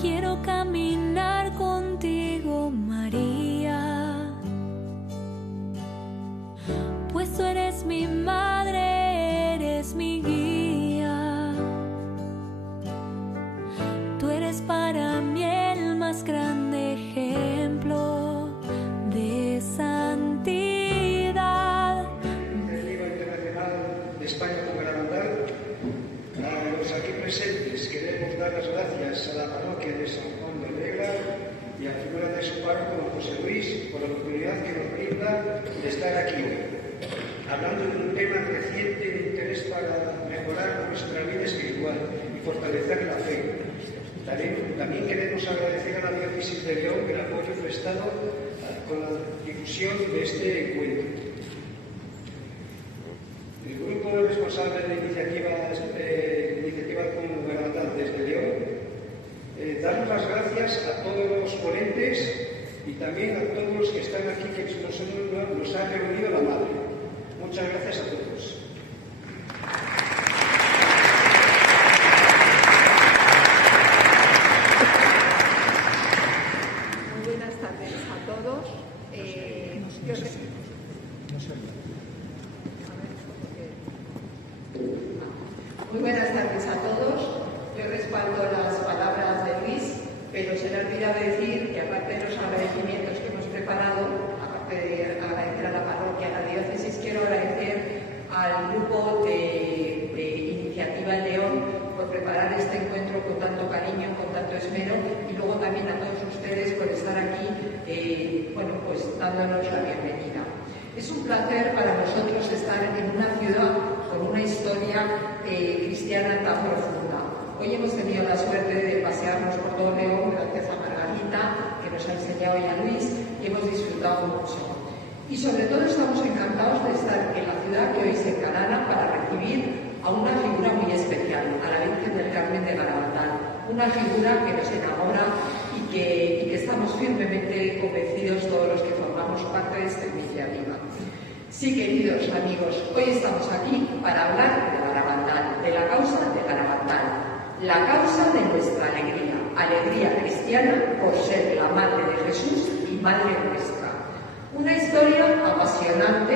quiero caminar contigo, María, pues tú eres mi madre, eres mi guía. Tú eres para mí el más grande ejemplo de santidad. El Día Internacional de España como Garabandal, a los aquí presentes queremos dar las gracias a la parroquia de San Juan de Regla y a la figura de su párroco, José Luis, por la oportunidad que nos brinda de estar aquí hoy, hablando de un tema creciente de interés para mejorar nuestra vida espiritual y fortalecer la fe. También queremos agradecer a la Diócesis de León el apoyo prestado con la difusión de este encuentro. El grupo responsable de iniciativa con Garabandal desde León, damos las gracias a todos los ponentes y también a todos los que están aquí, que nos ha reunido la Madre. Muchas gracias a todos. Muy buenas tardes a todos. Muy buenas tardes a todos. Yo respaldo las palabras de Luis, pero se me olvida decir que aparte de los agradecimientos que hemos preparado, aparte de agradecer a la parroquia, a la diócesis, quiero agradecer al grupo de Iniciativa en León por preparar este encuentro con tanto cariño, con tanto esmero, y luego también a todos ustedes por estar aquí, pues dándonos la bienvenida. Es un placer para nosotros estar en una ciudad con una historia cristiana tan profunda. Hoy hemos tenido la suerte de pasearnos por todo León gracias a Margarita, que nos ha enseñado ya Luis, y hemos disfrutado mucho. Y sobre todo estamos encantados de estar en la ciudad que hoy se engalana para recibir a una figura muy especial, a la Virgen del Carmen de Garabandal, una figura que nos enamora y que estamos firmemente convencidos todos los que formamos parte de esta iniciativa. Sí, queridos amigos, hoy estamos aquí para hablar de Garabandal, de la causa de Garabandal, la causa de nuestra alegría, alegría cristiana por ser la Madre de Jesús y Madre nuestra. Una historia apasionante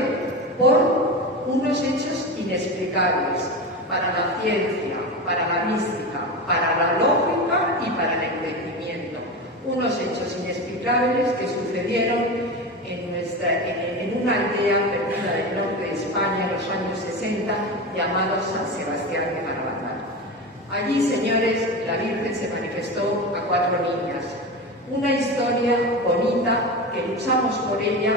por unos hechos inexplicables para la ciencia, para la mística, para la lógica y para el entendimiento. Unos hechos inexplicables que sucedieron en una aldea perdida del norte de España en los años 60 llamado San Sebastián de Garabandal. Allí, señores, la Virgen se manifestó a 4 niñas. Una historia bonita que luchamos por ella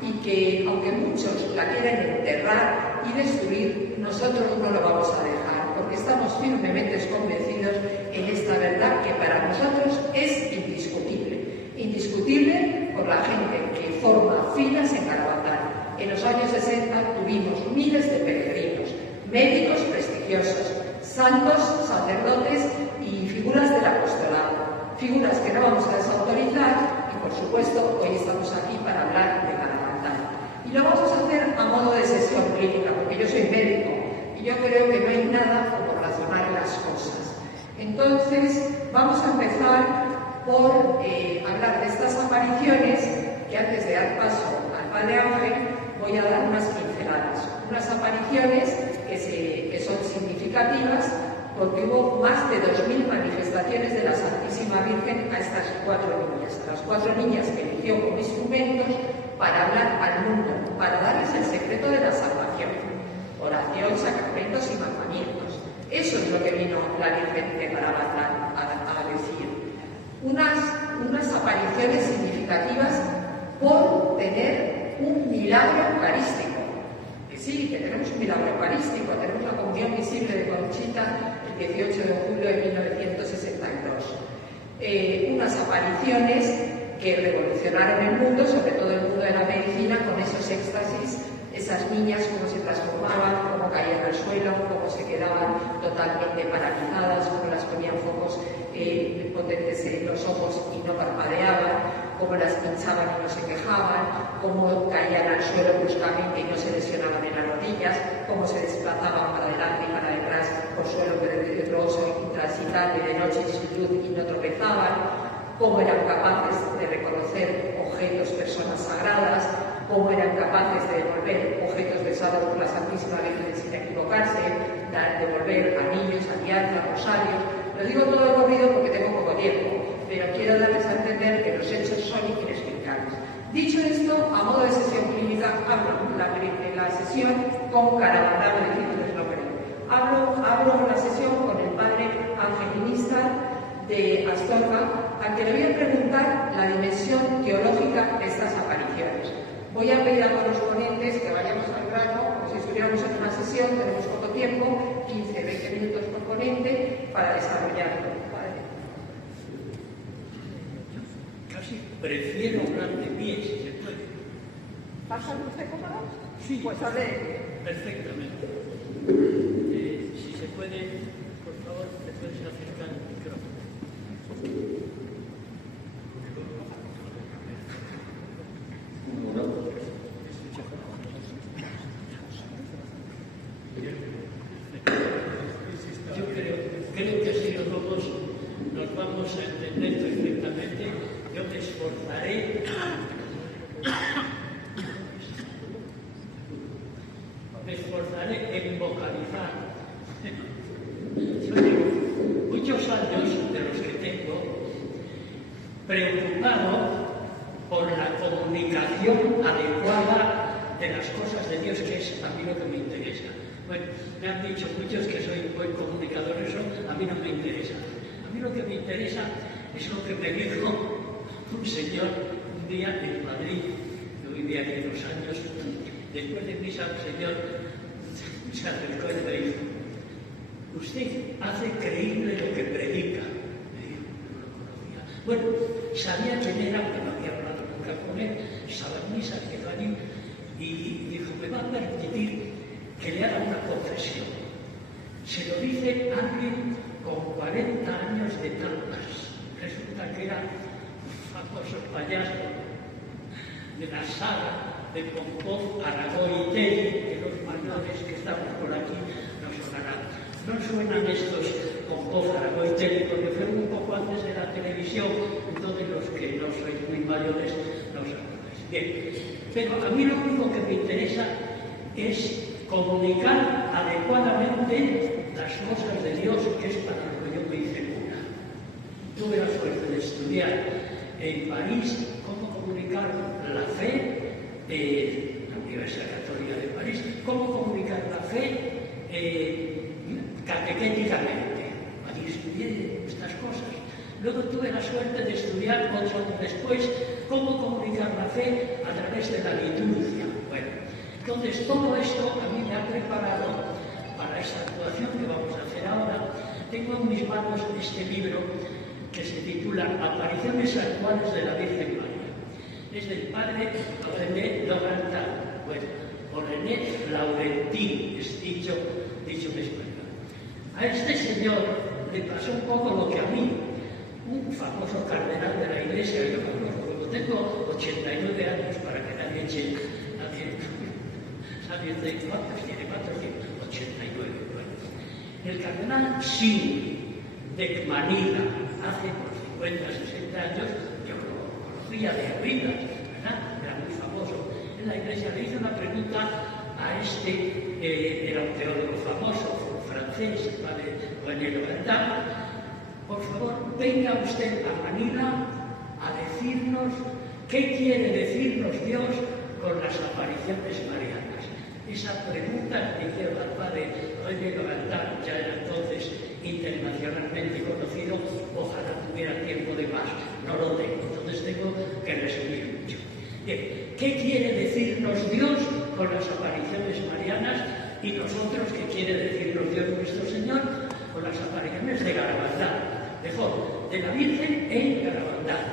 y que, aunque muchos la quieren enterrar y destruir, nosotros no lo vamos a dejar, porque estamos firmemente convencidos en esta verdad que para nosotros es indiscutible. Indiscutible por la gente que forma filas en Garabandal. En los años 60 tuvimos miles de peregrinos, médicos prestigiosos, santos, sacerdotes y figuras del apostolado. Figuras que no vamos a desautorizar y, por supuesto, hoy estamos aquí para hablar de Garabandal. Y lo vamos a hacer a modo de sesión clínica, porque yo soy médico y yo creo que no hay nada como razonar las cosas. Entonces, vamos a empezar por hablar de estas apariciones que, antes de dar paso al Padre Ángel, voy a dar unas pinceladas. Unas apariciones que son significativas porque hubo más de 2000 manifestaciones de la Santísima Virgen a estas 4 niñas, a las 4 niñas que eligió como instrumentos para hablar al mundo, para darles el secreto de la salvación, oración, sacramentos y mandamientos. Eso es lo que vino la Virgen de Garabandal a decir. Unas apariciones significativas por tener un milagro eucarístico. Que sí, que tenemos un milagro eucarístico, tenemos la comunión visible de Conchita el 18 de julio de 1962. Unas apariciones que revolucionaron el mundo, sobre todo el mundo de la medicina, con esos éxtasis, esas niñas cómo se transformaban, cómo caían al suelo, cómo se quedaban totalmente paralizadas, cómo las ponían focos potentes en los ojos y no parpadeaban, cómo las pinchaban y no se quejaban, cómo caían al suelo bruscamente y no se lesionaban en las rodillas, cómo se desplazaban para adelante y para detrás por suelo peligroso transitaban de noche sin luz y no tropezaban, cómo eran capaces de reconocer objetos, personas sagradas, cómo eran capaces de devolver objetos besados por la Santísima Virgen sin equivocarse, de devolver anillos, alianzas, rosarios. Lo digo todo de corrido porque tengo poco tiempo, pero quiero darles a entender que los hechos son inexplicables. Dicho esto, a modo de sesión clínica, abro la sesión con Carabandal de Ciencias López. Abro la sesión con el padre angelinista de Astorga, a quien le voy a preguntar la dimensión teológica de estas apariciones. Voy a pedir a todos los ponentes que vayamos al grano, como si estuviéramos en una sesión, tenemos poco tiempo, 15-20 minutos por ponente, para desarrollarlo. Padre. Casi prefiero hablar de pie, si se puede. ¿Pasa usted cómodo? Sí. Pues hable. Perfectamente. Si se puede, por favor, te puedes acercar al micrófono. Yo creo que así los lobos nos vamos a entender perfectamente. Yo me esforzaré en vocalizar. Yo llevo muchos años de los que tengo preocupado por la comunicación adecuada de las cosas de Dios, que es a mí lo que me interesa. Bueno, me han dicho muchos que soy un buen comunicador, eso a mí no me interesa. A mí lo que me interesa es lo que me dijo un señor un día en Madrid. Yo vivía aquí 2 años. Después de misa, un señor se acercó y me dijo: usted hace creíble lo que predica. Me dijo, no lo conocía. Bueno, sabía quién era, pero no había hablado nunca con él. Estaba en misa, quedó allí y dijo: me va a permitir que le haga una confesión. Se lo dice alguien con 40 años de tantas. Resulta que era un famoso payaso de la saga de Pompón, Aragón y Telly, que los mayores que estamos por aquí no sonarán. No suenan estos Pompón, Aragón y Telly porque fueron un poco antes de la televisión, entonces los que no sois muy mayores no sabéis. Bien, pero a mí lo único que me interesa es comunicar adecuadamente las cosas de Dios, que es para lo que yo me hice cura. Tuve la suerte de estudiar en París cómo comunicar la fe, la Universidad Católica de París, cómo comunicar la fe catequéticamente. Allí estudié estas cosas. Luego tuve la suerte de estudiar 8 años después cómo comunicar la fe a través de la liturgia. Bueno, entonces todo esto a mí me ha preparado para esta actuación que vamos a hacer ahora. Tengo en mis manos este libro que se titula Apariciones actuales de la Virgen María. Es del padre René Laurentin, bueno, o René Laurentin, es dicho en español. A este señor le pasó un poco lo que a mí, un famoso cardenal de la Iglesia, yo conozco, tengo 89 años para que nadie eche, nadie de cuántos tiene, 89. Bueno. El cardenal Sini de Manila, hace por 50, 60 años, yo lo conocía de oídas, ¿verdad? Era muy famoso en la Iglesia. Le hizo una pregunta a era un teólogo famoso, francés, el padre René Laurentin: por favor, venga usted a Manila a decirnos qué quiere decirnos Dios con las apariciones marianas. Esa pregunta le hicieron al padre René Laurentin, ya era entonces internacionalmente conocido. Ojalá tuviera tiempo de más, no lo tengo, entonces tengo que resumir mucho. Bien, ¿qué quiere decirnos Dios con las apariciones marianas? Y nosotros, ¿qué quiere decirnos Dios nuestro Señor con las apariciones de Garabandal? De la Virgen en Garabandal.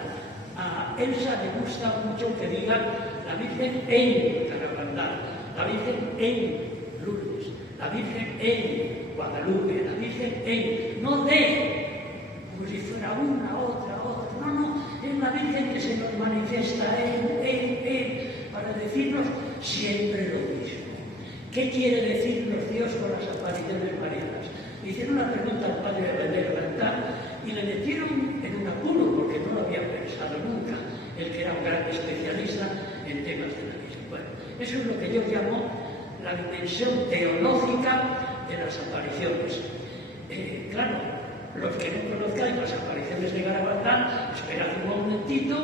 A Elsa le gusta mucho que digan la Virgen en Garabandal, la Virgen en Lourdes, la Virgen en Guadalupe, la Virgen en, no como si fuera una, otra, no, es la Virgen que se nos manifiesta en, para decirnos siempre lo mismo. ¿Qué quiere decirnos Dios con las apariciones marianas? hicieron una pregunta al padre René Grantá y le metieron en un apuro porque no lo había pensado nunca, él que era un gran especialista en temas de la Virgen. Bueno, eso es lo que yo llamo la dimensión teológica de las apariciones. Claro, los que no conozcáis las apariciones de Garabandal, esperad un momentito,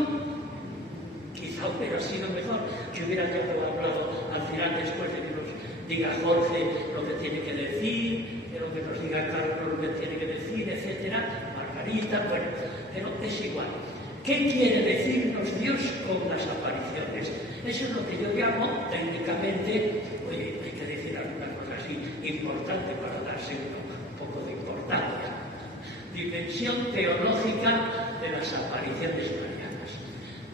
quizá hubiera sido mejor que hubiera yo hablado al final, después de que nos diga Jorge lo que tiene que decir, de lo que nos diga Carlos lo que tiene que decir, etcétera, Margarita, bueno, pero es igual. ¿Qué quiere decirnos Dios con las apariciones? Eso es lo que yo llamo técnicamente, oye, hay que decir alguna cosa así importante para darse un poco de importancia. Dimensión teológica de las apariciones marianas.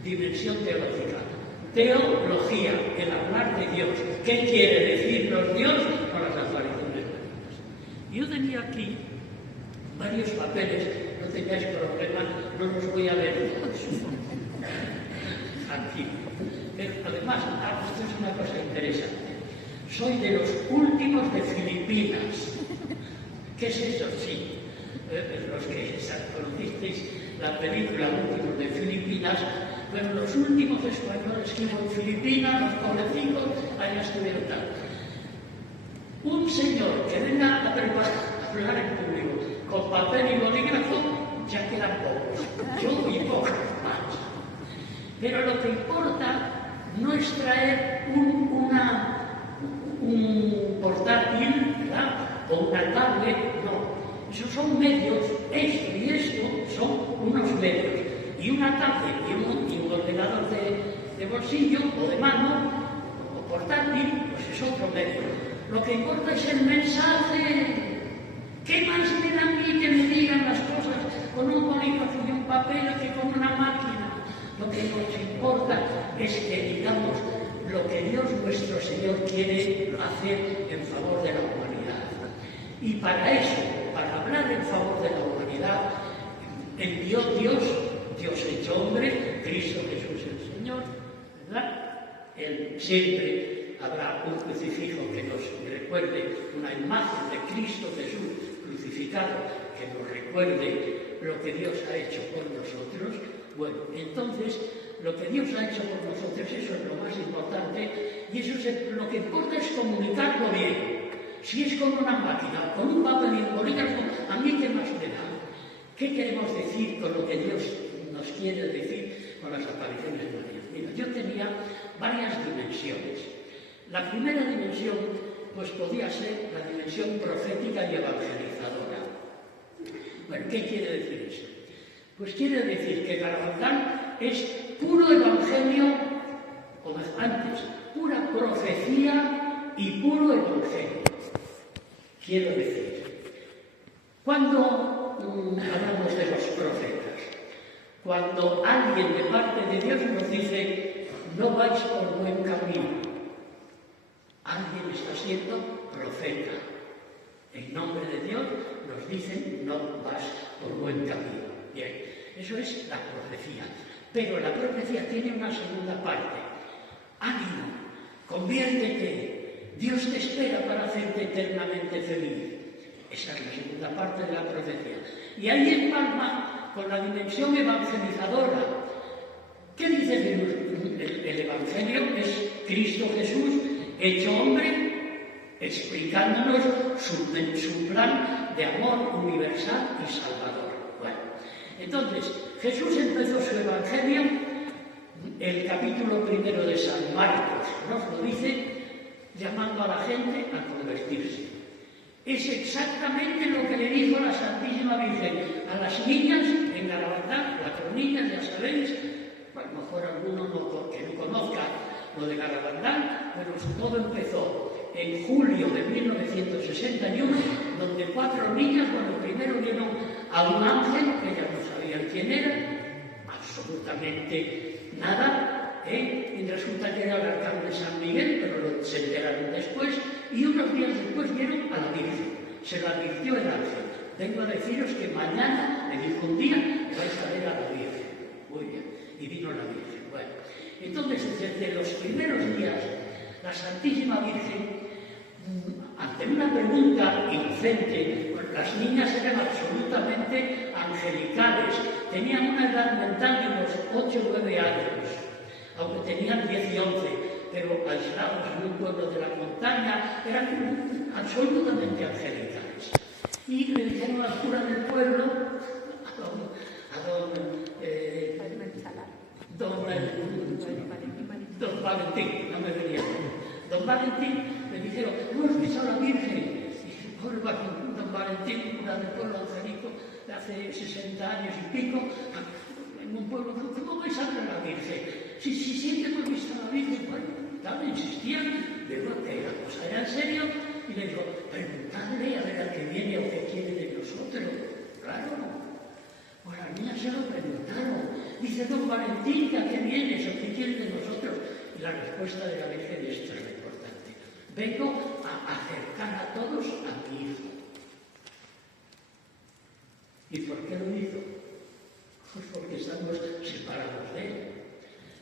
Dimensión teológica. Teología, el hablar de Dios. ¿Qué quiere decirnos Dios con las apariciones marianas? Yo tenía aquí varios papeles, no tengáis problema, no los voy a leer todos. Aquí. Pero además, esto es una cosa interesante. Soy de los últimos de Filipinas. ¿Qué es eso? Sí. Los que conocisteis la película Últimos de Filipinas, pero los últimos españoles que hubo en Filipinas, los pobrecitos, allá estuvieron tal. Un señor que venga a hablar en público con papel y bolígrafo, ya quedan pocos. Yo y pocos más. Pero lo que importa no es traer un portátil, ¿verdad? O una tablet, no. Esos son medios, esto y esto son unos medios. Y una tablet y un ordenador de bolsillo o de mano o portátil, pues es otro medio. Lo que importa es el mensaje. ¿Qué más me da a mí que me digan las cosas con un bolígrafo y un papel que con una máquina? Lo que nos importa es que digamos lo que Dios nuestro Señor quiere hacer en favor de la humanidad. Y para eso, para hablar en favor de la humanidad, envió Dios hecho hombre, Cristo Jesús el Señor, ¿verdad? Él siempre habrá un crucifijo que nos recuerde, una imagen de Cristo Jesús crucificado, que nos recuerde lo que Dios ha hecho por nosotros. Bueno, entonces, lo que Dios ha hecho por nosotros, eso es lo más importante, y eso es lo que importa es comunicarlo bien. Si es con una máquina, con un papel y un bolígrafo, ¿a mí qué más me da? ¿Qué queremos decir con lo que Dios nos quiere decir con las apariciones marianas? Mira, yo tenía varias dimensiones. La primera dimensión, pues podía ser la dimensión profética y evangelizadora. Bueno, ¿qué quiere decir eso? Pues quiere decir que Garabandal es puro evangelio, o más antes, pura profecía y puro evangelio. Quiero decir, cuando hablamos de los profetas, cuando alguien de parte de Dios nos dice, no vais por buen camino, alguien está siendo profeta. En nombre de Dios nos dicen, no vas por buen camino. Bien, eso es la profecía. Pero la profecía tiene una segunda parte. Ánimo, conviértete, Dios te espera para hacerte eternamente feliz. Esa es la segunda parte de la profecía. Y ahí empalma con la dimensión evangelizadora. ¿Qué dice Jesús? El Evangelio es Cristo Jesús hecho hombre, explicándonos su plan de amor universal y salvador. Bueno, entonces, Jesús empezó su Evangelio, el capítulo 1 de San Marcos nos lo dice, llamando a la gente a convertirse. Es exactamente lo que le dijo la Santísima Virgen a las niñas en Garabandal, las niñas, ya sabéis, a lo mejor alguno que no conozca lo de Garabandal, pero todo empezó en julio de 1961, donde 4 niñas, bueno, primero vieron a un ángel, que ellas no sabían quién era, absolutamente nada, y resulta que era el arcángel San Miguel, pero se enteraron después, y unos días después vieron a la Virgen. Se lo advirtió el ángel. Vengo a deciros que mañana, me dijo un día, vais a ver a la Virgen. Muy bien, y vino la Virgen. Bueno, entonces, desde los primeros días, la Santísima Virgen, ante una pregunta inocente, las niñas eran absolutamente angelicales, tenían una edad mental de unos 8 o 9 años, aunque tenían 10 y 11, pero aislados en un pueblo de la montaña, eran absolutamente angelicales. Y le dijeron al cura del pueblo, don Valentín, no me venía. Don Valentín le dijeron, hemos visto a la Virgen. Y pobre don Valentín, cura del pueblo angelico, de hace 60 años y pico, en un pueblo, ¿cómo vais a ver a la Virgen? Si siempre hemos visto a la Virgen, bueno, tal, insistían, digo que la cosa era en serio, y le dijo, preguntadle a ver a qué viene o qué quiere de nosotros. Claro, pues las niñas se lo preguntaron. Dice don Valentín, ¿a qué vienes o qué quiere de nosotros? Y la respuesta de la Virgen es muy importante. Vengo a acercar a todos a mi hijo. ¿Y por qué lo hizo? Pues porque estamos separados de él.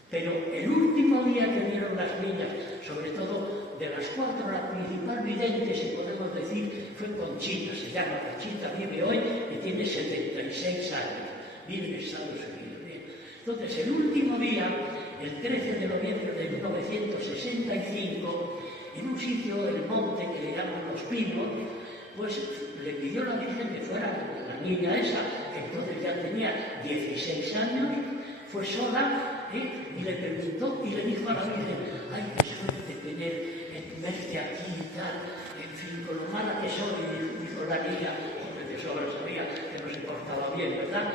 Pero el último día que vieron las niñas, sobre todo de las 4, la principal vidente, si podemos decir, fue Conchita. Se llama Conchita, vive hoy y tiene 76 años. Vive en Estados Unidos. Bien. Entonces, el último día, el 13 de noviembre de 1965, en un sitio, el monte que le llaman Los Pinos, pues le pidió a la Virgen que fuera la niña esa, que entonces ya tenía 16 años, fue sola, y le preguntó y le dijo a la Virgen, ay, qué suerte verte aquí y tal, en fin, con lo mala que soy, dijo la niña, porque de sobra sabía que no se portaba bien, ¿verdad?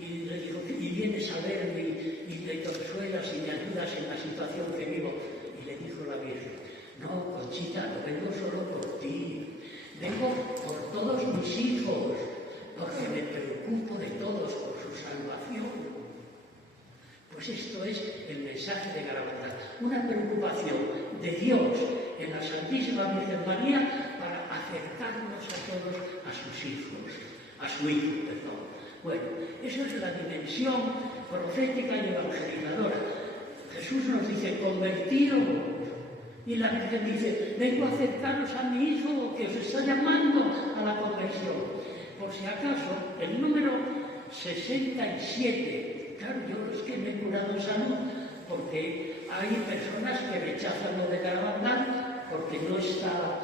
Y le dijo, y vienes a verme y te consuelas y me ayudas en la situación que vivo. Y le dijo la Virgen, no, Conchita, no vengo solo por ti, vengo por todos mis hijos, porque me preocupo de todos por su salvación. Pues esto es el mensaje de Garabandal, una preocupación de Dios en la Santísima Virgen María para acercarnos a todos a sus hijos, a su hijo, perdón. Bueno, eso es la dimensión profética y evangelizadora. Jesús nos dice, convertíos. Y la Virgen dice, vengo a acercaros a mi hijo que os está llamando a la conversión. Por si acaso, el número 67, claro, yo es que me he curado en salud porque hay personas que rechazan lo de Garabandal porque no está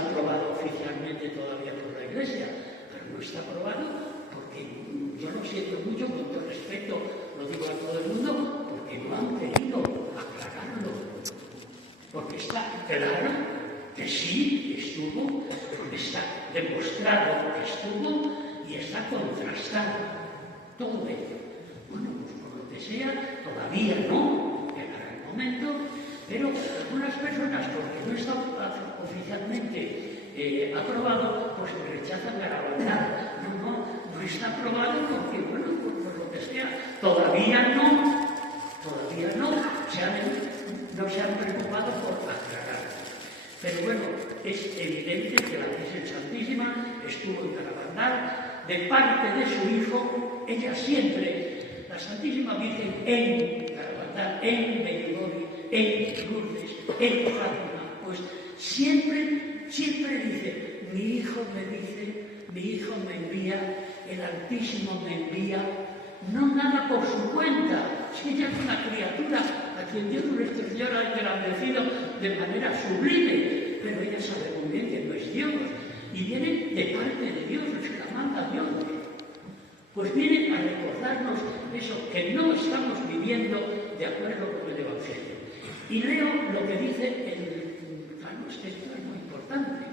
aprobado oficialmente todavía por la Iglesia, pero no está aprobado porque yo lo siento mucho, con todo respeto, lo digo a todo el mundo, porque no han querido aclararlo, porque está claro que sí estuvo, está demostrado que estuvo y está contrastado todo ello. Bueno, pues por lo que sea, todavía no, llegará el momento, pero algunas personas, porque no está oficialmente aprobado, pues rechazan Garabandal. No está aprobado porque, bueno, por lo que sea, todavía no se han preocupado por aclarar. Pero bueno, es evidente que la Virgen Santísima estuvo en Garabandal de parte de su hijo, ella siempre, la Santísima Virgen en Garabandal, en Medjugorje, en Lourdes, en Fátima, pues siempre dice, mi hijo me envía, el Altísimo me envía, no nada por su cuenta, si ella es una criatura a quien Dios nuestro Señor ha engrandecido de manera sublime, pero ella sabe muy bien que no es Dios, y viene de parte de Dios, se la manda Dios. Pues viene a recordarnos eso, que no estamos viviendo de acuerdo con el Evangelio. Y leo lo que dice es que esto es muy importante,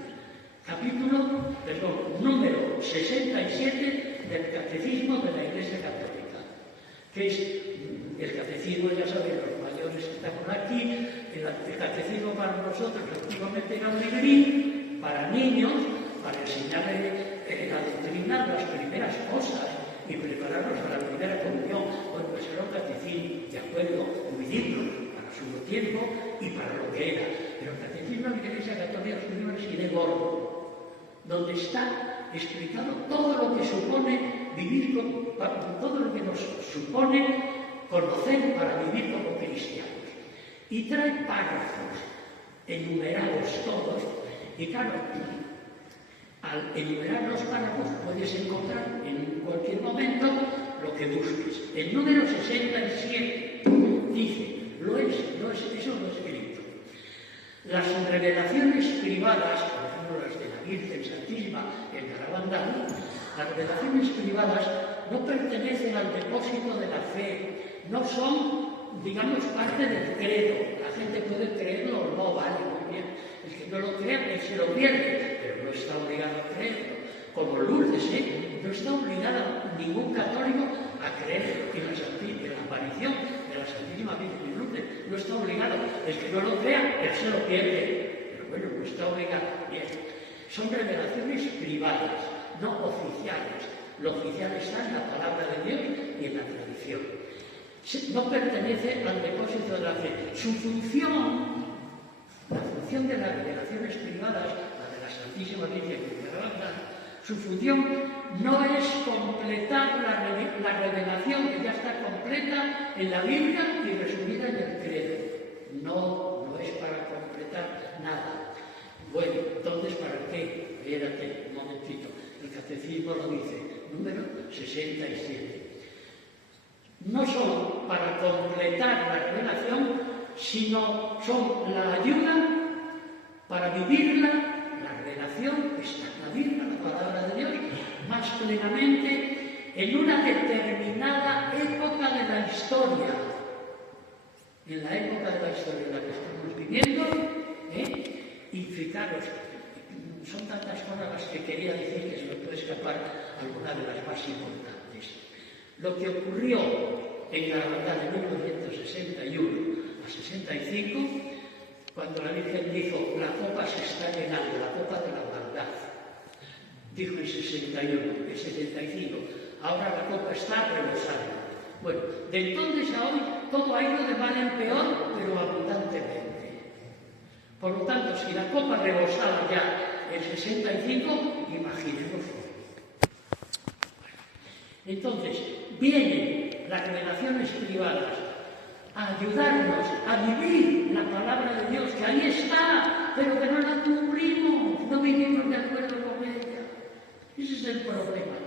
número 67 del Catecismo de la Iglesia Católica, que es el catecismo, ya saben, los mayores que están por aquí, el catecismo para nosotros, antiguamente era un librín para niños, para enseñarles a adoctrinar las primeras cosas y prepararlos para la primera comunión. Bueno, pues era un catecismo, de acuerdo, muy digno para su tiempo y para lo que era. Pero el catecismo de la Iglesia Católica es de gordo, donde está explicado todo lo que supone vivir todo lo que nos supone conocer para vivir como cristianos. Y trae párrafos enumerados todos, y claro, al enumerar los párrafos puedes encontrar en cualquier momento lo que busques. El número 67 dice, eso lo he escrito. Las revelaciones privadas, por ejemplo las de la Virgen Santísima en Garabandal, las revelaciones privadas no pertenecen al depósito de la fe, no son, digamos, parte del credo. La gente puede creerlo o no, vale, muy bien. El que no lo crea, él se lo pierde, pero no está obligado a creerlo. Como Lourdes, no está obligada ningún católico a creer en la aparición de la Santísima Virgen de Lourdes. No está obligado. El que no lo crea, él se lo pierde. Pero bueno, no está obligado. Bien. Son revelaciones privadas, no oficiales. Lo oficial está en la palabra de Dios y en la tradición. No pertenece al depósito de la fe. Su función, la función de las revelaciones privadas, la de la Santísima Virgen de Garabandal, su función no es completar la revelación que ya está completa en la Biblia y resumida en el credo. No es para completar nada. Bueno, entonces, ¿para qué? Espérate un momentito. El catecismo lo dice, número 67. No son para completar la revelación, sino son la ayuda para vivirla, la revelación, está en la Biblia, la palabra de Dios, más plenamente en una determinada época de la historia. En la época de la historia en la que estamos viviendo, y fijaros, son tantas cosas las que quería decir que se me puede escapar alguna de las más importantes. Lo que ocurrió en Garabandal de 1961 a 65, cuando la Virgen dijo, la copa se está llenando, la copa de la maldad. Dijo en 61, en 75, ahora la copa está rebosando. Bueno, de entonces a hoy todo ha ido de mal en peor, pero abundantemente. Por lo tanto, si la copa rebosaba ya en 65, imaginemos. Entonces, vienen las revelaciones privadas a ayudarnos a vivir la palabra de Dios, que ahí está, pero que no la cumplimos, no vivimos de acuerdo con ella. Ese es el problema.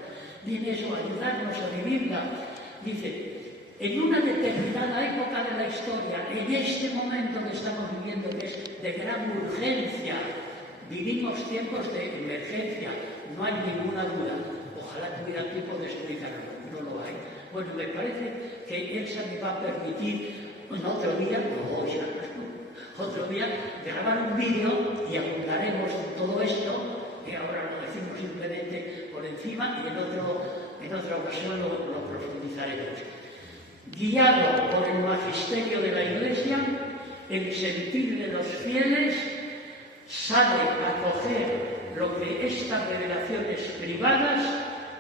Viene eso, ayudarnos a vivirla. Dice, en una determinada época de la historia, en este momento que estamos viviendo, que es de gran urgencia, vivimos tiempos de emergencia, no hay ninguna duda. Ojalá tuviera tiempo de explicarlo, no lo hay. Bueno, me parece que Elsa me va a permitir otro día grabar un vídeo y abundaremos en todo esto, que ahora lo decimos simplemente por encima y en otra ocasión lo profundizaremos. Guiado por el magisterio de la Iglesia, el sentir de los fieles sabe acoger lo que estas revelaciones privadas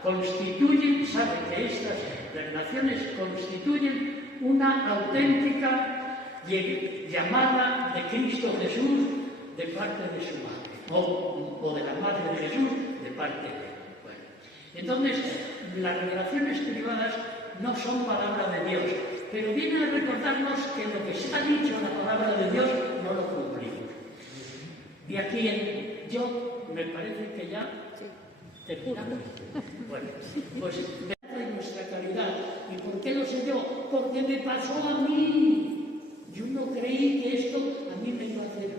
constituyen, sabe que estas revelaciones constituyen una auténtica llamada de Cristo Jesús de parte de su madre, o de la madre de Jesús de parte de él. Bueno, entonces, las revelaciones privadas no son palabra de Dios, pero vienen a recordarnos que lo que está dicho en la palabra de Dios no lo cumplimos. Y aquí yo me parece que ya terminamos. Bueno, pues de nuestra caridad. ¿Y por qué lo sé yo? Porque me pasó a mí. Yo no creí que esto a mí me iba a hacer.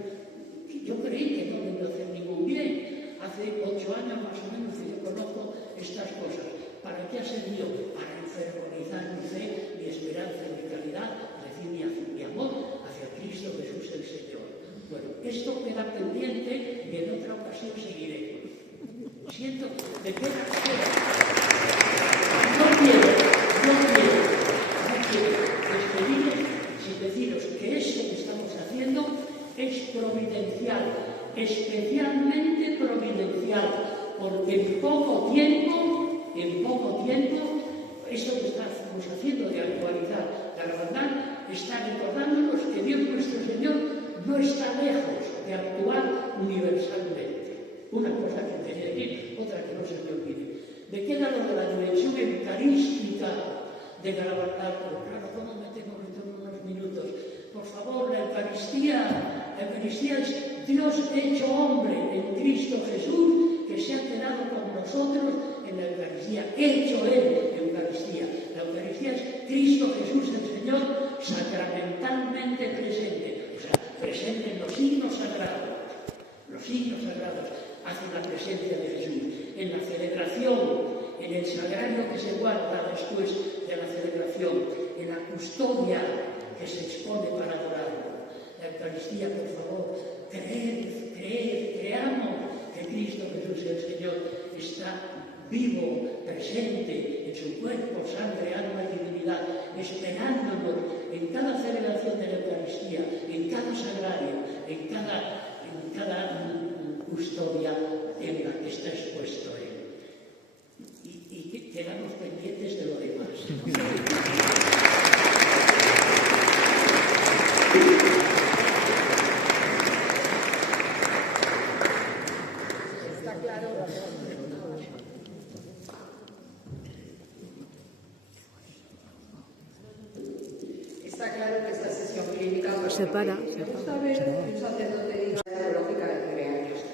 Yo creí que no me iba a hacer ningún bien. Hace 8 años más o menos que yo conozco estas cosas. ¿Para qué ha servido? Para enfervorizar mi fe, mi esperanza, mi caridad, decir mi amor hacia Cristo Jesús el Señor. Bueno, esto queda pendiente y en otra ocasión seguiré. Siento de veras que no quiero despediros sin deciros que esto que estamos haciendo es providencial, especialmente providencial, porque en poco tiempo, esto que estamos haciendo de actualizar Garabandal está recordándonos que Dios nuestro Señor no está lejos de actuar universalmente. Una cosa que quería decir, otra que no se me olvide. Me queda lo de la dimensión eucarística de Garabandal, pero claro, ¿cómo me tengo que tomar unos minutos? Por favor, la Eucaristía es Dios hecho hombre en Cristo Jesús, que se ha quedado con nosotros en la Eucaristía, hecho Él Eucaristía. La Eucaristía es Cristo Jesús el Señor sacramentalmente presente, o sea, presente en los signos sagrados. Los signos sagrados hacen la presencia de Jesús. En la celebración, en el sagrario que se guarda después de la celebración, en la custodia que se expone para adorarlo. La Eucaristía, por favor, creamos que Cristo Jesús el Señor está vivo, presente en su cuerpo, sangre, alma y divinidad, esperándonos en cada celebración de la Eucaristía, en cada sagrario, en cada custodia en la que está expuesto Él. Y quedamos pendientes de lo demás. Está claro. Está claro que esta sesión clínica Se para. Me gusta ver un sacerdote de una teológica de 9 años,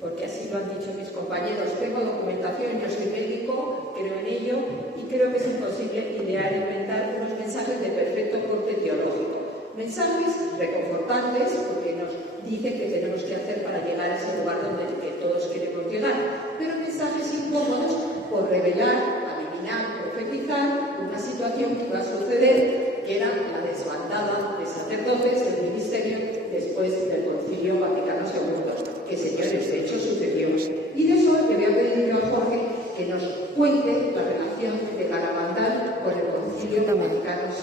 porque así lo han dicho mis compañeros. Tengo documentación, yo soy médico, creo en ello y creo que es imposible idear e inventar unos mensajes de perfecto corte teológico. Mensajes reconfortantes porque nos dicen que tenemos que hacer para llegar a ese lugar donde todos queremos llegar, pero mensajes incómodos por revelar, adivinar, profetizar una situación que iba a suceder, que era la desbandada de sacerdotes del ministerio después del Concilio Vaticano II, que, señores, de hecho sucedió. Y de eso le voy a pedir a Jorge que nos cuente la relación de Garabandal con el Concilio Vaticano II.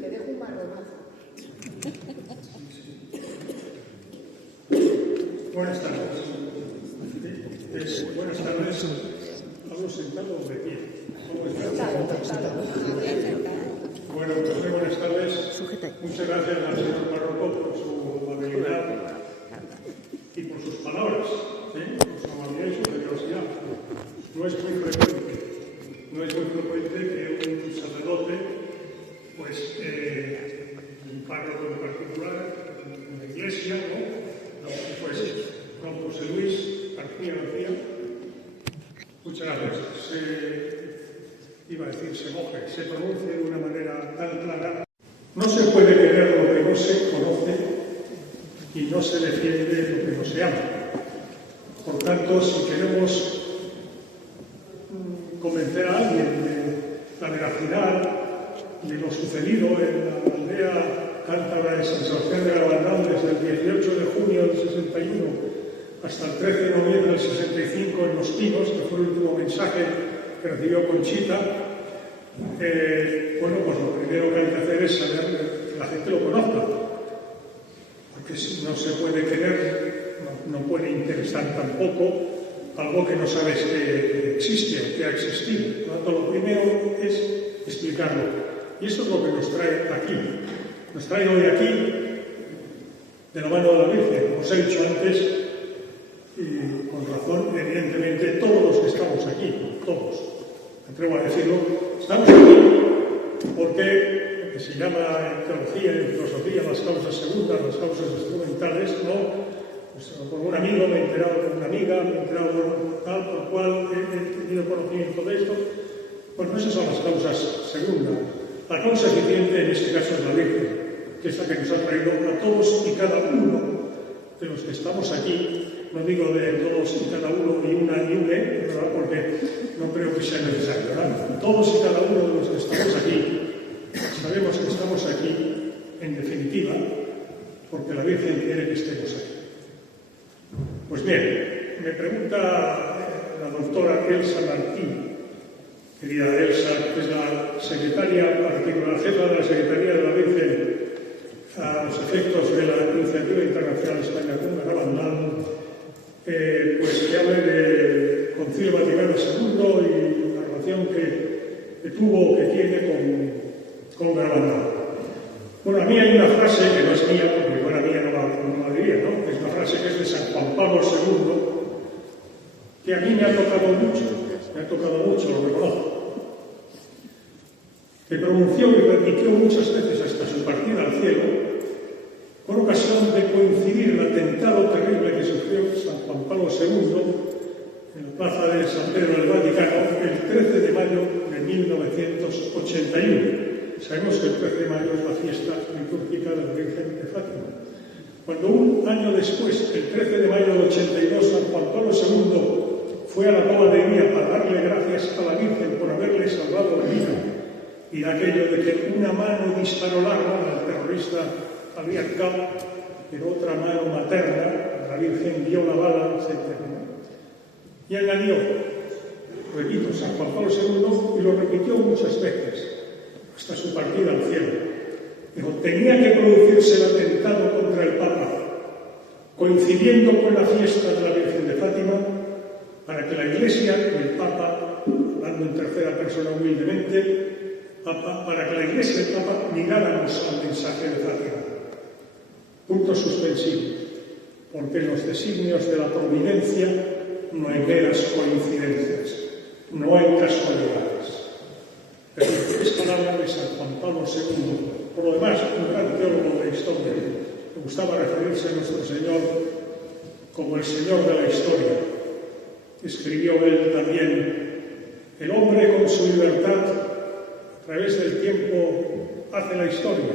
Le dejo un marronazo. Buenas tardes. Buenas tardes. ¿Hablo sentado o de pie? Bueno, pues muy buenas tardes. Muchas gracias al señor párroco por su amabilidad y por sus palabras, por su amabilidad y su generosidad. No es muy frecuente que un sacerdote, pues, un párroco en particular, una iglesia, pues, don José Luis García, muchas gracias. Se moje, se pronuncia de una manera tan clara. No se puede querer lo que no se conoce y no se defiende lo que no se ama. Por tanto, si queremos convencer a alguien de la veracidad de lo sucedido en la aldea cántabra de San Sebastián de Garabandal desde el 18 de junio del 61 hasta el 13 de noviembre del 65 en Los Pinos, que fue el último mensaje que recibió Conchita, bueno, pues lo primero que hay que hacer es saber que la gente lo conozca, porque si no se puede querer, no puede interesar tampoco algo que no sabes que existe o que ha existido. Por lo tanto, lo primero es explicarlo. Y esto es lo que nos trae aquí. Nos trae hoy aquí, de la mano de la Virgen, como os he dicho antes, y con razón, evidentemente, todos los que estamos aquí, todos, me atrevo a decirlo, estamos aquí porque lo que se llama en teología y en filosofía las causas segundas, las causas instrumentales, ¿no? Pues, por un amigo me he enterado de una amiga, me he enterado de tal, por cual he tenido conocimiento de esto. Bueno, esas son las causas segundas. La causa eficiente en este caso es la Virgen, que es la que nos ha traído a todos y cada uno de los que estamos aquí. No digo de todos y cada uno y una y une, ¿verdad? Porque no creo que sea necesario, ¿verdad? Todos y cada uno de los que estamos aquí, sabemos que estamos aquí, en definitiva, porque la Virgen quiere que estemos aquí. Pues bien, me pregunta la doctora Elsa Martín, querida Elsa, que es la secretaria particular, jefa de la Secretaría de la Virgen a los efectos de la Iniciativa Internacional España con Garabandal, pues que hable del Concilio Vaticano II y la relación que tuvo o que tiene con Garabandal. Bueno, a mí hay una frase que no es mía, porque fuera mía no la diría, ¿no? Es una frase que es de San Juan Pablo II, que a mí me ha tocado mucho, lo reconozco. Que pronunció y repitió muchas veces hasta su partida al cielo, con ocasión de coincidir el atentado terrible que sufrió San Juan Pablo II en la plaza de San Pedro del Vaticano el 13 de mayo de 1981. Sabemos que el 13 de mayo es la fiesta litúrgica de la Virgen de Fátima. Cuando un año después, el 13 de mayo del 82, San Juan Pablo II fue a la Cova de Guía para darle gracias a la Virgen por haberle salvado la vida, y de aquello de que una mano disparó el arma al terrorista Javier Cap, pero otra mano materna, la Virgen dio la bala, etc. Y añadió, repito, San Juan Pablo II, y lo repitió muchas veces, hasta su partida al cielo. Dijo, tenía que producirse el atentado contra el Papa, coincidiendo con la fiesta de la Virgen de Fátima, para que la Iglesia y el Papa, hablando en tercera persona humildemente, para que la Iglesia y el Papa miráramos al mensaje de Fátima. Punto suspensivo, porque en los designios de la providencia no hay meras coincidencias, no hay casualidades. Pero es palabra de San Juan Pablo II. Por lo demás, un gran teólogo de historia. Le gustaba referirse a nuestro Señor como el Señor de la historia. Escribió él también, el hombre con su libertad a través del tiempo hace la historia,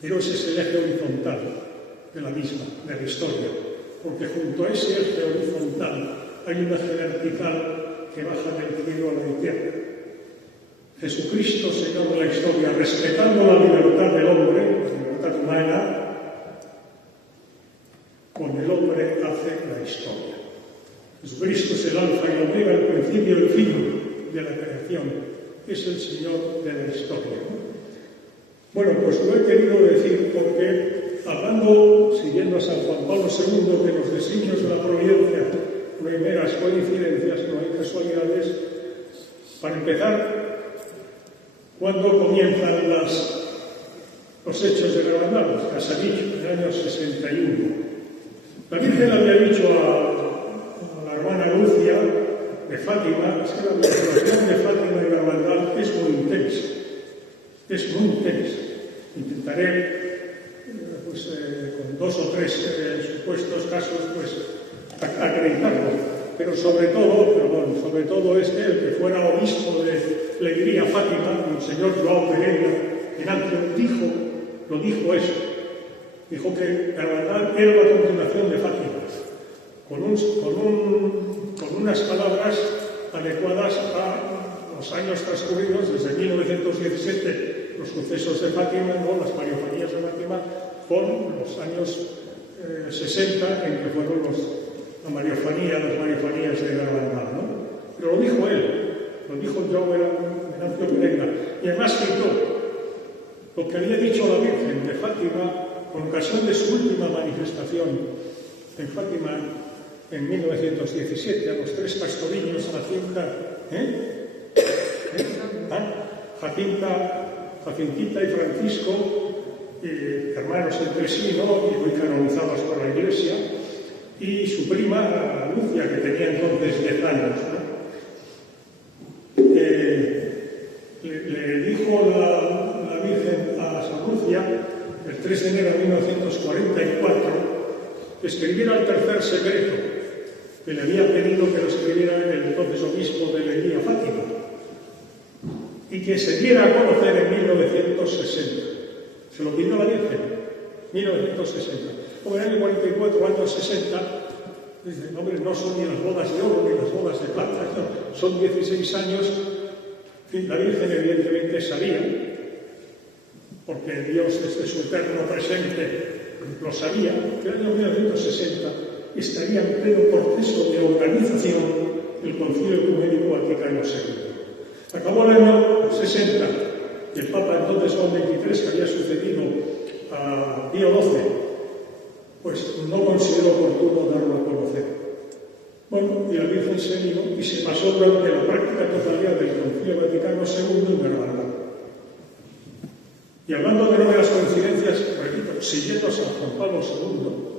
pero ese es el eje horizontal de la misma, de la historia, porque junto a ese eje horizontal hay un eje vertical que baja del cielo a la tierra. Jesucristo, Señor de la historia, respetando la libertad del hombre, la libertad humana, con el hombre hace la historia. Jesucristo es el alfa y el omega, el principio y el fin de la creación. Es el Señor de la historia. Bueno, pues lo he querido decir porque, hablando, siguiendo a San Juan Pablo II, de los designios de la providencia, no hay meras coincidencias, no hay casualidades. Para empezar, ¿cuándo comienzan los hechos de la hermandad? Ya se ha dicho, en el año 61. La Virgen le había dicho a la hermana Lucia de Fátima, es que la vinculación de Fátima y la hermandad es muy intensa. Es muy intensa. Intentaré, con dos o tres supuestos casos, acreditarlo. Pero sobre todo es que el que fuera obispo de Leiría Fátima, Monseñor Joao Pereira, en Antioquía, lo dijo eso. Dijo que la hermandad era la continuación de Fátima, con unas palabras adecuadas a los años transcurridos desde 1917, los sucesos de Fátima, ¿no? Las mariofanías de Fátima, con los años 60, en que fueron las mariofanías de la hermandad, ¿no? Pero lo dijo él, lo dijo Joao Venancio Pereira, y además citó lo que había dicho la Virgen de Fátima con ocasión de su última manifestación en Fátima en 1917, a los tres pastorillos, Jacintita y Francisco, hermanos entre sí, ¿no? Y muy canonizados por la Iglesia, y su prima, Lucia, que tenía entonces 10 años, ¿no? Le dijo la Virgen a San Lucia, el 3 de enero de 1944, que escribiera el tercer secreto, que le había pedido que lo escribiera el entonces obispo de Leiría Fátima, y que se diera a conocer en 1960. Se lo pidió la Virgen, 1960. Como en el año 44, años 60, dice, hombre, no son ni las bodas de oro ni las bodas de plata, no, son 16 años. En fin, la Virgen evidentemente sabía, porque Dios desde su eterno presente lo sabía, que en el año 1960 estaría en pleno proceso de organización del Concilio Ecuménico Vaticano II. Acabó el año 60 y el Papa entonces Juan XXIII, que había sucedido a Pío XII, pues no consideró oportuno darlo a conocer. Bueno, y la Virgen se vino y se pasó durante la práctica totalidad del Concilio Vaticano II en hermandad. Y hablando de nuevas coincidencias, repito, siguiendo a San Juan Pablo II,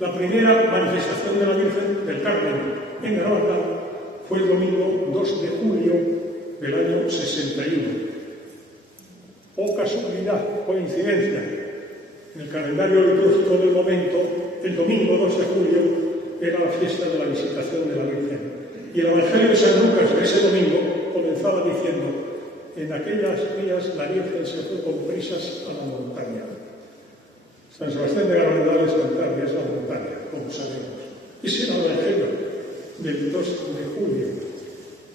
la primera manifestación de la Virgen del Carmen en hermandad fue el domingo 2 de julio del año 61. O casualidad, coincidencia. En el calendario litúrgico del momento el domingo 2 de julio era la fiesta de la visitación de la Virgen. Y el Evangelio de San Lucas de ese domingo comenzaba diciendo: en aquellos días la Virgen se fue con prisas a la montaña. San Sebastián de Garrandal es Cantabria, es la montaña, como sabemos. Ese era el Evangelio del 2 de julio.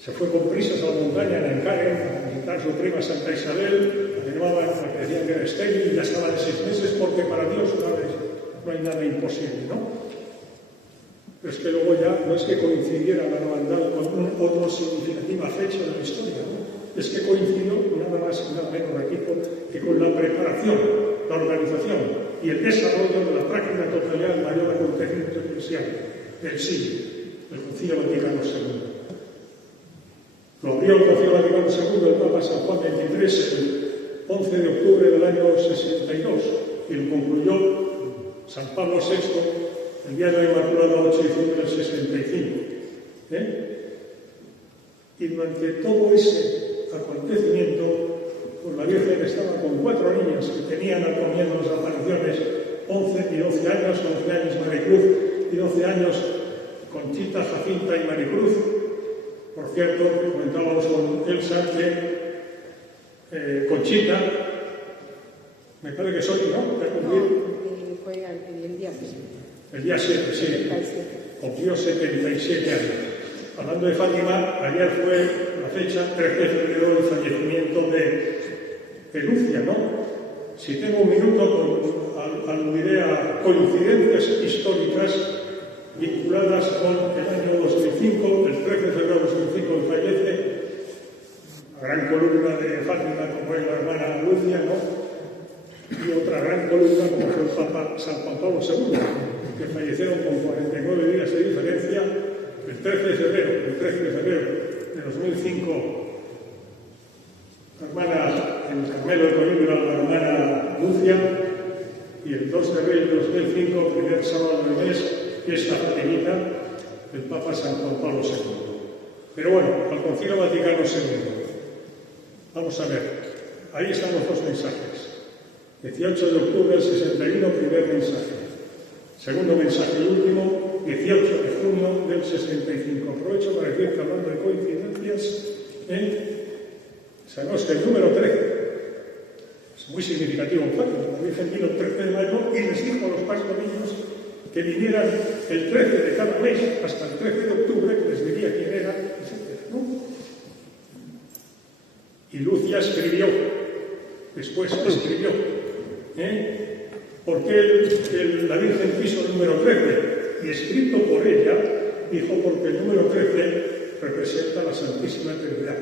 Se fue con prisas a la montaña en Encaren a visitar a su prima Santa Isabel, la llevaban a que decían que era estéril y ya estaba de 6 meses, porque para Dios no hay nada imposible, ¿no? Pero es que luego ya no es que coincidiera la Garrandal con otra significativa fecha de la historia, ¿no? Es que coincidió nada más y nada menos aquí que con la preparación, la organización y el desarrollo de la práctica totalidad del mayor acontecimiento eclesial del siglo, el Concilio Vaticano II. Lo abrió el Concilio Vaticano II el Papa San Juan XXIII el 11 de octubre del año 62 y lo concluyó San Pablo VI el día de la Inmaculada 8 de diciembre del 65. Y durante todo ese acontecimiento, pues la Virgen estaba con 4 niñas que tenían al comienzo de las apariciones 11 y 12 años, 11 años Maricruz y 12 años Conchita, Jacinta y Maricruz. Por cierto, comentábamos con Elsa que Conchita, me parece que soy, ¿no? Fue el día 7. El día 7, sí. Cumplió 77 años. Hablando de Fátima, ayer fue la fecha 13 de febrero del fallecimiento de Lucia, ¿no? Si tengo un minuto, aludiré a coincidencias históricas vinculadas con el año 2005, el 13 de febrero de 2005 fallece la gran columna de Fátima, como es la hermana Lucia, ¿no? Y otra gran columna como fue el Papa San Juan Pablo II, que fallecieron con 49 días de diferencia el 13 de febrero de 2005, la hermana en el Carmelo de Coimbra, la hermana Lucia, y el 2 de abril de 2005, primer sábado del mes, fiesta fatimita, el Papa San Juan Pablo II. Pero bueno, al Concilio Vaticano II. Vamos a ver, ahí están los 2 mensajes. 18 de octubre del 61, primer mensaje. Segundo mensaje y último, 18 de junio del 65. Aprovecho para decir que, hablando de coincidencias, sabemos que el número 13 es muy significativo en Fátima. La Virgen vino el 13 de mayo y les dijo a los pastorillos que vinieran el 13 de cada mes hasta el 13 de octubre, que les diría quién era, etc., ¿no? Y Lucia escribió, después escribió, ¿por qué la Virgen quiso el número 13? Y escrito por ella, dijo porque el número 13 representa la Santísima Trinidad.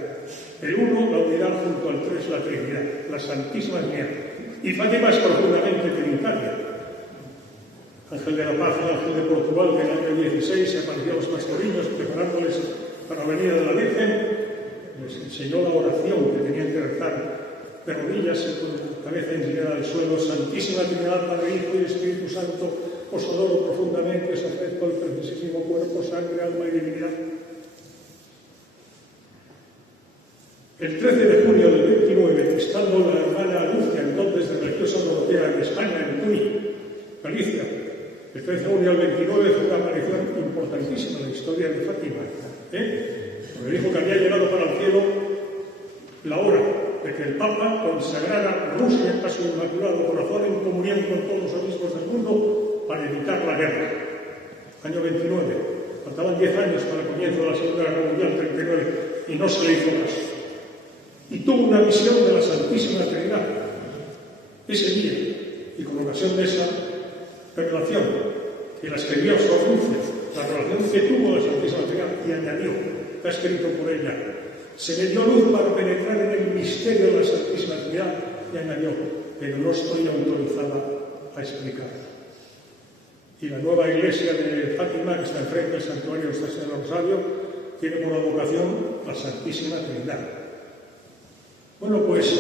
El 1, la unidad, junto al 3, la Trinidad, la Santísima Trinidad. Y Fátima es profundamente trinitaria. Ángel de la Paz, el ángel de Portugal, que en el año 16 se apareció a los pastorillos preparándoles para la venida de la Virgen, les enseñó la oración que tenían que rezar de rodillas y con la cabeza inclinada al suelo. Santísima Trinidad, Padre, Hijo y Espíritu Santo, os adoro profundamente, os acepto el preciosísimo cuerpo, sangre, alma y divinidad. El 13 de junio del 29, estando la hermana Lucia, entonces de religiosa dorotera en España, en Tui, Galicia, el 13 de junio del 29 fue una aparición importantísima en la historia de Fátima, porque dijo que había llegado para el cielo la hora de que el Papa consagrara Rusia a su inmaculado corazón en comunión con todos los obispos del mundo para evitar la guerra. Año 29. Faltaban 10 años para el comienzo de la Segunda Guerra Mundial, 39, y no se le hizo caso. Y tuvo una visión de la Santísima Trinidad ese día, y con ocasión de esa revelación, que la escribió Sor Lucia, la revelación que tuvo la Santísima Trinidad, y añadió, está escrito por ella, se le dio luz para penetrar en el misterio de la Santísima Trinidad, y añadió, pero no estoy autorizada a explicar. Y la nueva iglesia de Fátima, que está enfrente del santuario de Nuestra Señora del Rosario, tiene por vocación la Santísima Trinidad. Bueno, pues,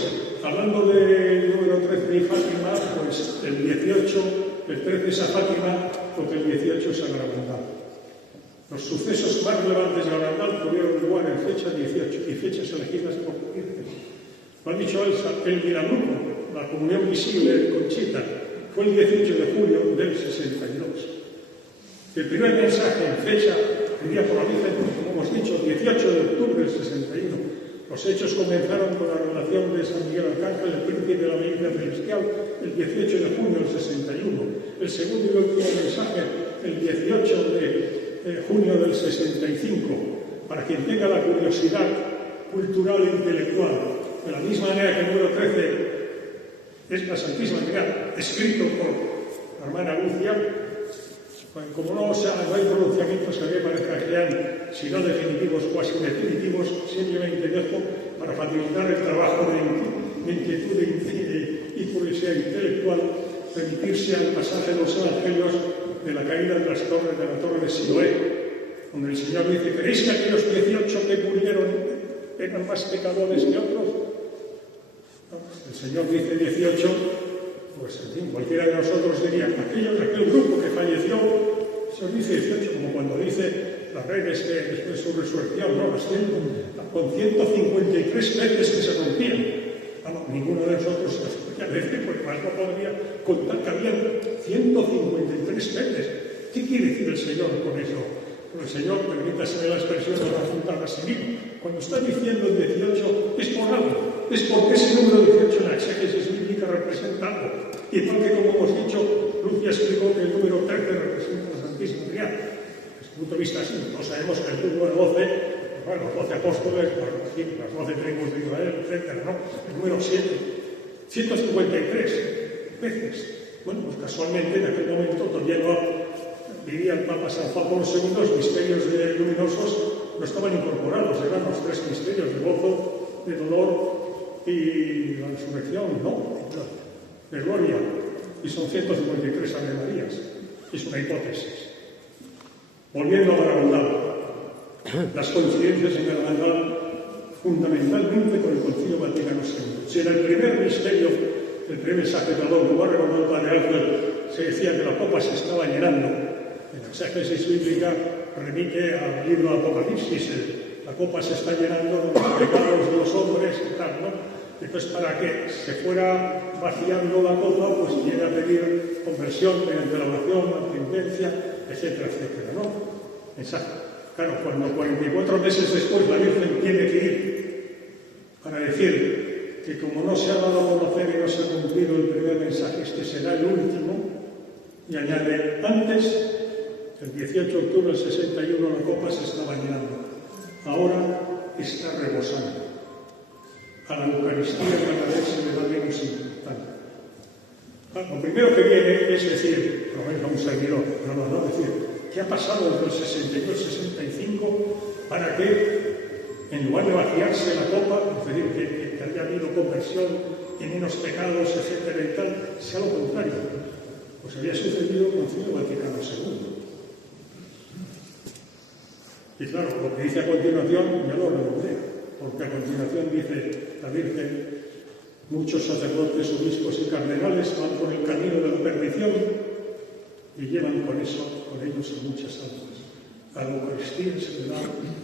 hablando del número 13 y Fátima, pues el 18, el 13 es a Fátima, porque el 18 es a Garrandal. Los sucesos más relevantes de Garrandal tuvieron lugar en fecha 18 y fechas elegidas por la Virgen. Lo ha dicho Elsa, el Miraluco, la comunión visible de Conchita, fue el 18 de julio del 62. El primer mensaje en fecha, el día por la Virgen, como hemos dicho, 18 de octubre del 61. Los hechos comenzaron con la revelación de San Miguel Arcángel, el príncipe de la medicina celestial, el 18 de junio del 61. El segundo y último mensaje, el 18 de junio del 65. Para quien tenga la curiosidad cultural e intelectual, de la misma manera que el número 13 es la Santísima Trinidad, escrito por la hermana Lucia, como no hay pronunciamientos que a mí me parezca que sean, si no definitivos, cuasi definitivos, simplemente dejo para facilitar el trabajo de inquietud y curiosidad intelectual, remitirse al pasaje de los Evangelios de la caída de la torre de Siloé, donde el Señor dice: ¿creéis que aquellos 18 que murieron eran más pecadores que otros? No, el Señor dice 18, pues en fin, cualquiera de nosotros diría, aquel grupo que falleció, el Señor dice 18, como cuando dice las redes que después de su resurrección, no, con 153 veces que se rompían. No, ninguno de nosotros se las podía decir, porque más no podría contar que había 153 veces. ¿Qué quiere decir el Señor con eso? El Señor, permítase la expresión de la Junta Brasil, cuando está diciendo el 18 es por algo, es porque ese número 18 en la exégesis bíblica representa algo. Y porque, como hemos dicho, Lucia explicó que el número 13 representa la Santísima Trinidad. Desde este punto de vista, sí, todos sabemos que el número 12, bueno, los 12 apóstoles, bueno, sí, las 12 tribus de Israel, etc., ¿no? El número 7, 153 veces. Bueno, pues casualmente en aquel momento todavía no vivía el Papa San Juan Pablo II, los misterios luminosos no estaban incorporados, eran los 3 misterios de gozo, de dolor y la resurrección, ¿no? De gloria. Y son 153 Ave Marías. Es una hipótesis. Volviendo a Garabandal, las coincidencias en Garabandal fundamentalmente con el Concilio Vaticano II. Si en el primer misterio, el primer mensaje de Adón, como ha recordado el Padre Ángel, se decía que la copa se estaba llenando, en la exégesis bíblica remite al libro de Apocalipsis, la copa se está llenando de los pecados de los hombres y tal, ¿no? Entonces, para que se fuera vaciando la copa, pues viene a pedir conversión mediante la oración, la penitencia, etcétera, etcétera, ¿no? Exacto. Claro, cuando 44 meses después la Virgen tiene que ir para decir que como no se ha dado a conocer y no se ha cumplido el primer mensaje, este será el último, y añade, antes, el 18 de octubre del 61, la copa se estaba llenando. Ahora está rebosando. A la Eucaristía cada vez se le da menos importancia. Lo primero que viene es decir, por lo menos a un servidor, no decir, ¿qué ha pasado entre el 62 y el 65 para que, en lugar de vaciarse la copa, es decir, que haya habido conversión y menos pecados, etcétera y tal, sea lo contrario? Pues había sucedido con el Concilio Vaticano II. Y claro, lo que dice a continuación ya lo redondea, porque a continuación dice la Virgen: muchos sacerdotes, obispos y cardenales van por el camino de la perdición y llevan con ellos a muchas almas. A la Eucaristía se le da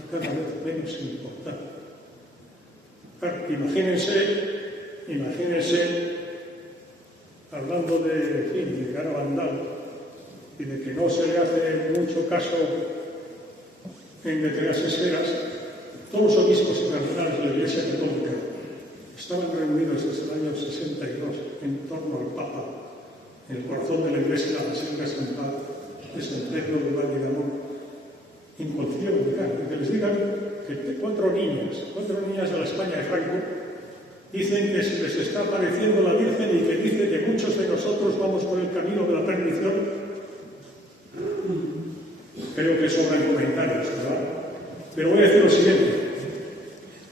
cada vez menos importancia. Claro, imagínense, hablando de Garabandal y de que no se le hace mucho caso en determinadas esferas, todos los obispos y cardenales de la Iglesia Católica estaban reunidos desde el año 62 en torno al Papa, en el corazón de la Iglesia, la Basílica de San Pablo, es el templo del Valle de Amor, en Concilio Vaticano, y que les digan que 4 niñas de la España de Franco, dicen que se les está apareciendo la Virgen y que dice que muchos de nosotros vamos por el camino de la perdición. Creo que sobran comentarios, ¿verdad? Pero voy a decir lo siguiente.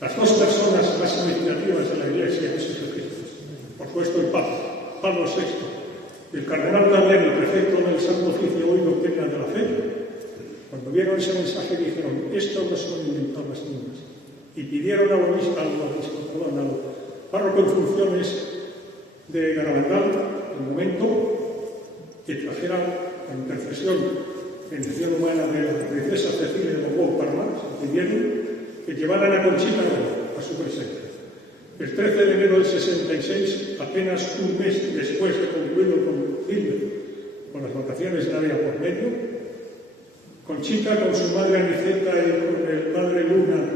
Las 2 personas más significativas de la Iglesia, que es Jesucristo, por supuesto el Papa, Pablo VI, el cardenal también, el prefecto del Santo Oficio hoy Doctrina de la Fe, cuando vieron ese mensaje dijeron: esto no se lo han inventado las niñas, y pidieron al párroco en funciones de Garabandal, en un momento, que trajera la intercesión, bendición humana de la princesa Cecilia de Borbón Parma, pidieron que llevaran a Conchita a su presencia. El 13 de enero del 66, apenas un mes después de concluido el concilio, con las vacaciones de Navidad por medio, Conchita con su madre Aniceta y con el padre Luna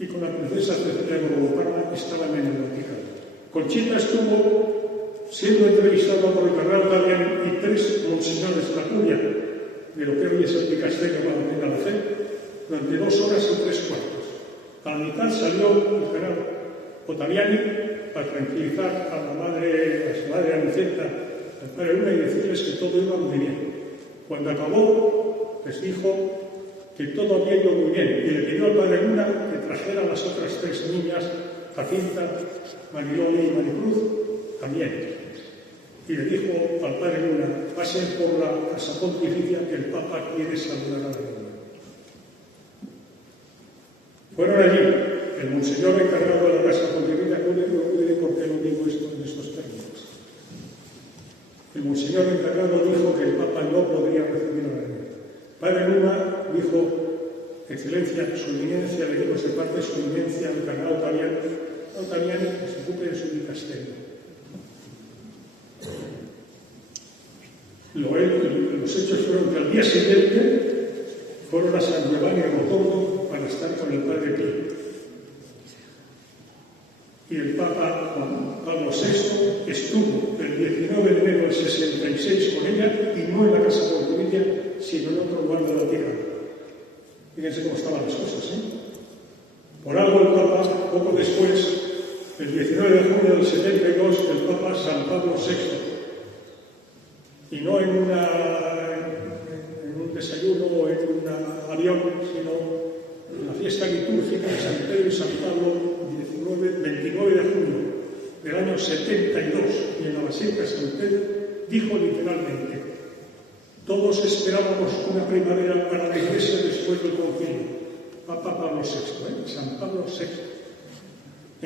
y con la princesa Cecilia de Borbón-Parma estaban en el Vaticano. Conchita estuvo siendo entrevistada por el cardenal Taviani y 3 monseñores de la curia, de lo que hoy es el dicasterio para la la fe, durante 2 horas y 3 cuartos. A la mitad salió el cardenal Ottaviani para tranquilizar a su madre Aniceta, al padre Luna, y decirles que todo iba muy bien. Cuando acabó, les dijo que todo había ido muy bien y le pidió al padre Luna que trajera a las otras 3 niñas, Jacinta, Mariloli y Maricruz, también. Y le dijo al padre Luna: pasen por la casa pontificia que el Papa quiere saludar a la niña. Fueron allí. El monseñor encargado de la casa pontificia, no diré por qué lo digo esto en estos términos. El monseñor encargado dijo que el Papa no podría recibir a la niña. Padre Luna dijo: Excelencia, su eminencia, le dimos de parte de su eminencia al cardenal Ottaviani, que se ocupe de su dicasterio. Los hechos fueron que al día siguiente fueron a San Giovanni Rotondo para estar con el padre Pío. Y el Papa Juan Pablo VI estuvo el 19 de enero del 66 con ella, y no en la casa pontificia, sino en otro lugar de la tierra. Fíjense cómo estaban las cosas, ¿eh? Por algo el Papa, poco después, el 19 de junio del 72, el Papa San Pablo VI, y no en un desayuno o en un avión, sino en la fiesta litúrgica de San Pedro y San Pablo, 29 de junio del año 72, y en la Basílica de San Pedro, dijo literalmente: todos esperábamos una primavera para la Iglesia después del concilio. Papa Pablo VI, San Pablo VI.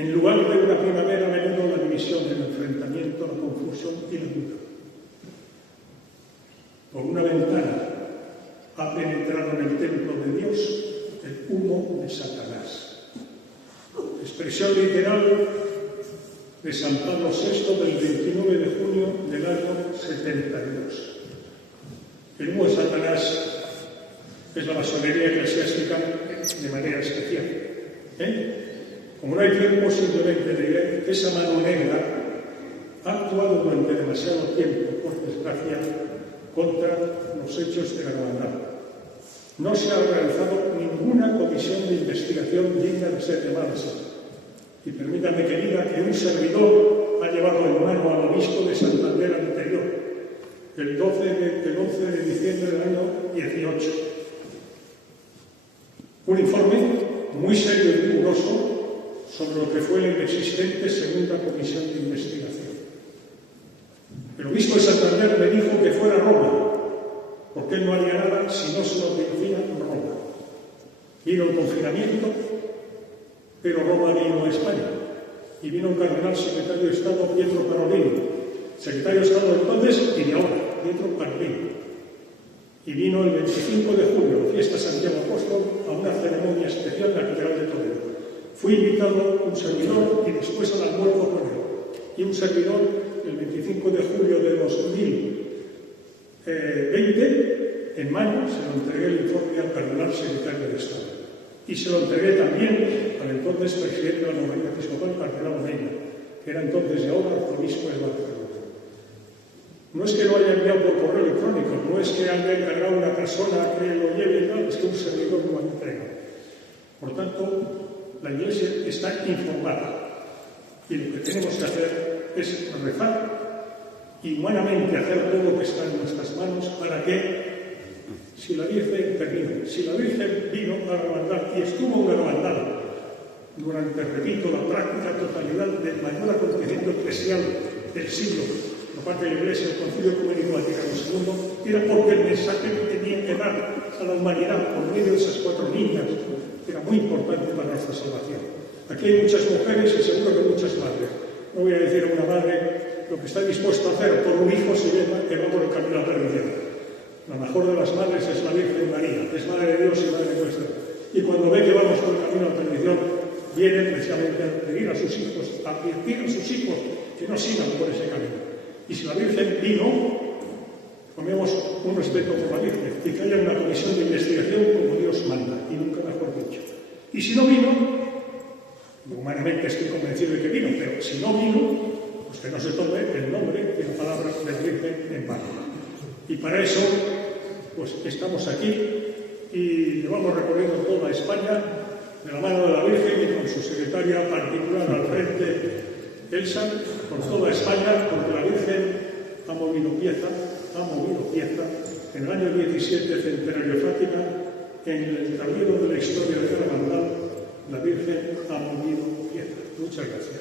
En lugar de una primavera ha venido la división, el enfrentamiento, la confusión y la duda. Por una ventana ha penetrado en el templo de Dios el humo de Satanás. Expresión literal de San Pablo VI del 29 de junio del año 72. El humo de Satanás es la masonería eclesiástica de manera especial. Como no hay tiempo, simplemente diré que esa mano negra ha actuado durante demasiado tiempo, por desgracia, contra los hechos de la hermandad. No se ha realizado ninguna comisión de investigación digna de ser llamada así. Y permítanme que diga que un servidor ha llevado en mano al obispo de Santander anterior, el 11 de diciembre del año 18. Un informe muy serio y riguroso sobre lo que fue la inexistente segunda comisión de investigación. El obispo de Santander me dijo que fuera a Roma, porque él no haría nada si no se lo decía Roma. Vino el confinamiento, pero Roma vino a España, y vino un cardenal secretario de Estado, Pietro Parolin, secretario de Estado de entonces y de ahora, Pietro Parolin. Y vino el 25 de julio, fiesta Santiago Apóstol, a una ceremonia especial en la Catedral de Toledo. Fui invitado un servidor y después al almuerzo con él. Y un servidor, el 25 de julio de 2020, en mayo, se lo entregué el informe al cardenal secretario de Estado. Y se lo entregué también al entonces presidente de la Conferencia Episcopal, cardenal Omeña, que era entonces y ahora arzobispo de Barcelona. No es que lo haya enviado por correo electrónico, no es que haya encargado una persona que lo lleve y tal, es que un servidor lo ha entregado. Por tanto, la Iglesia está informada, y lo que tenemos que hacer es rezar y humanamente hacer todo lo que está en nuestras manos para que, si la Virgen vino a la hermandad y estuvo en la hermandad durante, repito, la práctica totalidad del mayor acontecimiento eclesial del siglo por parte de la Iglesia, el Concilio Ecuménico Vaticano II, era porque el mensaje que tenía que dar a la humanidad por medio de esas 4 niñas era muy importante para nuestra salvación. Aquí hay muchas mujeres y seguro que muchas madres. No voy a decir a una madre lo que está dispuesto a hacer por un hijo si ve que va por el camino a la perdición. La mejor de las madres es la Virgen María, es Madre de Dios y Madre nuestra. Y cuando ve que vamos por el camino a la perdición, viene precisamente a pedir a sus hijos, que no sigan por ese camino. Y si la Virgen vino, ponemos un respeto por la Virgen. y que haya una comisión de investigación como Dios manda, y nunca mejor dicho. Y si no vino, humanamente estoy convencido de que vino, pero si no vino, pues que no se tome el nombre y la palabra del Virgen en vano. Y para eso, pues estamos aquí y llevamos recorriendo toda España de la mano de la Virgen y con su secretaria particular al frente, Elsa, por toda España, porque la Virgen ha movido pieza en el año 17, centenario de Fátima, en el tablero de la historia de la hermandad, la Virgen ha movido pieza. Muchas gracias.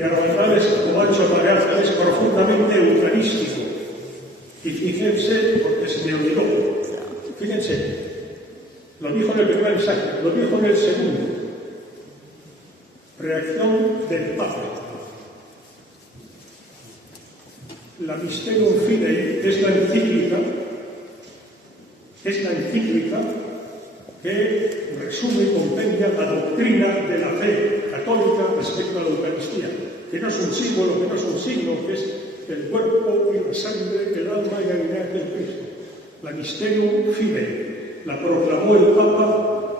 Garabandal, como ha dicho Pareaza, es profundamente eucarístico. Y fíjense, porque se me olvidó, fíjense, lo dijo en el primer mensaje, lo dijo en el segundo. Reacción del Papa. La Mysterium Fidei es la encíclica que resume y compendia la doctrina de la fe católica respecto a la Eucaristía, que no es un símbolo, que no es un signo, que es el cuerpo y la sangre, el alma y la divinidad de Cristo. La Mysterium Fidei la proclamó el Papa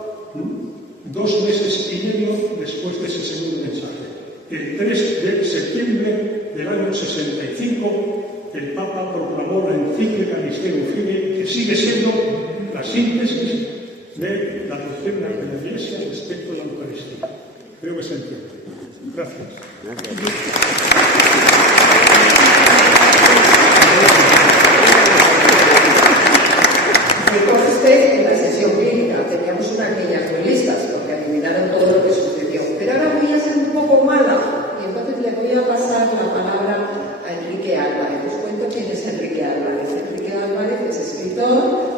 2 meses y medio después de ese segundo mensaje. El 3 de septiembre del año 65, el Papa proclamó la encíclica Mysterium Fidei, que sigue siendo la síntesis de la doctrina de la Iglesia respecto a la Eucaristía. Creo que se entiende. Gracias. Me conste en la sesión clínica, teníamos unas niñas muy listas porque adivinaron todo lo que sucedió. Pero ahora voy a ser un poco mala y entonces le voy a pasar la palabra a Enrique Álvarez. Os cuento quién es Enrique Álvarez. Enrique Álvarez es escritor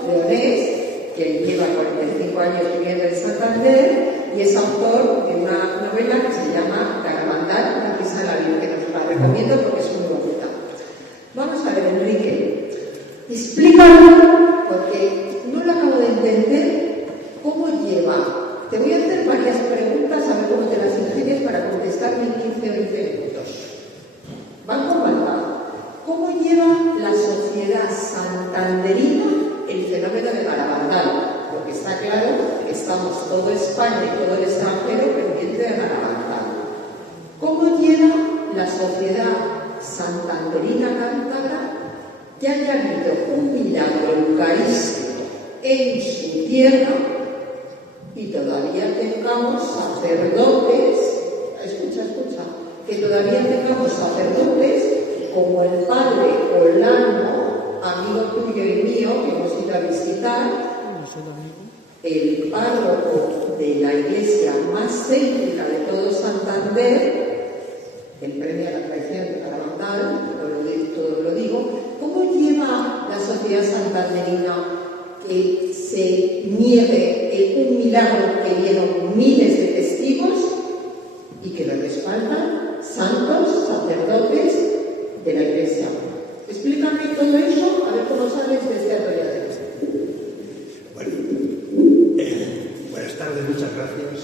leonés que lleva 45 años viviendo en Santander y es autor de una novela que se llama Garabandal, una pieza de la Virgen, que os la recomiendo porque es muy bonita. Vamos a ver, Enrique, explícame, porque no lo acabo de entender, cómo lleva. Te voy a hacer varias preguntas, a ver cómo te las ingenies para contestarme en 15 o 20 minutos. Van con banda. ¿Cómo lleva la sociedad santanderina el fenómeno de Garabandal? Porque está claro que estamos toda España y todo el extranjero pendiente de Garabandal. ¿Cómo lleva la sociedad santanderina cántabra que haya habido un milagro eucarístico en su tierra y todavía tengamos sacerdotes, escucha, que todavía tengamos sacerdotes como el padre Olano, amigo tuyo y mío, que hemos ido a visitar, el párroco de la iglesia más céntrica de todo Santander, el premio a la traición de Garabandal, todo lo digo. ¿Cómo lleva la sociedad santanderina que se niegue un milagro que dieron miles de testigos y que lo respaldan santos, sacerdotes de la iglesia? Explícame todo eso, a ver cómo sales de este atolladero. Bueno, buenas tardes, muchas gracias.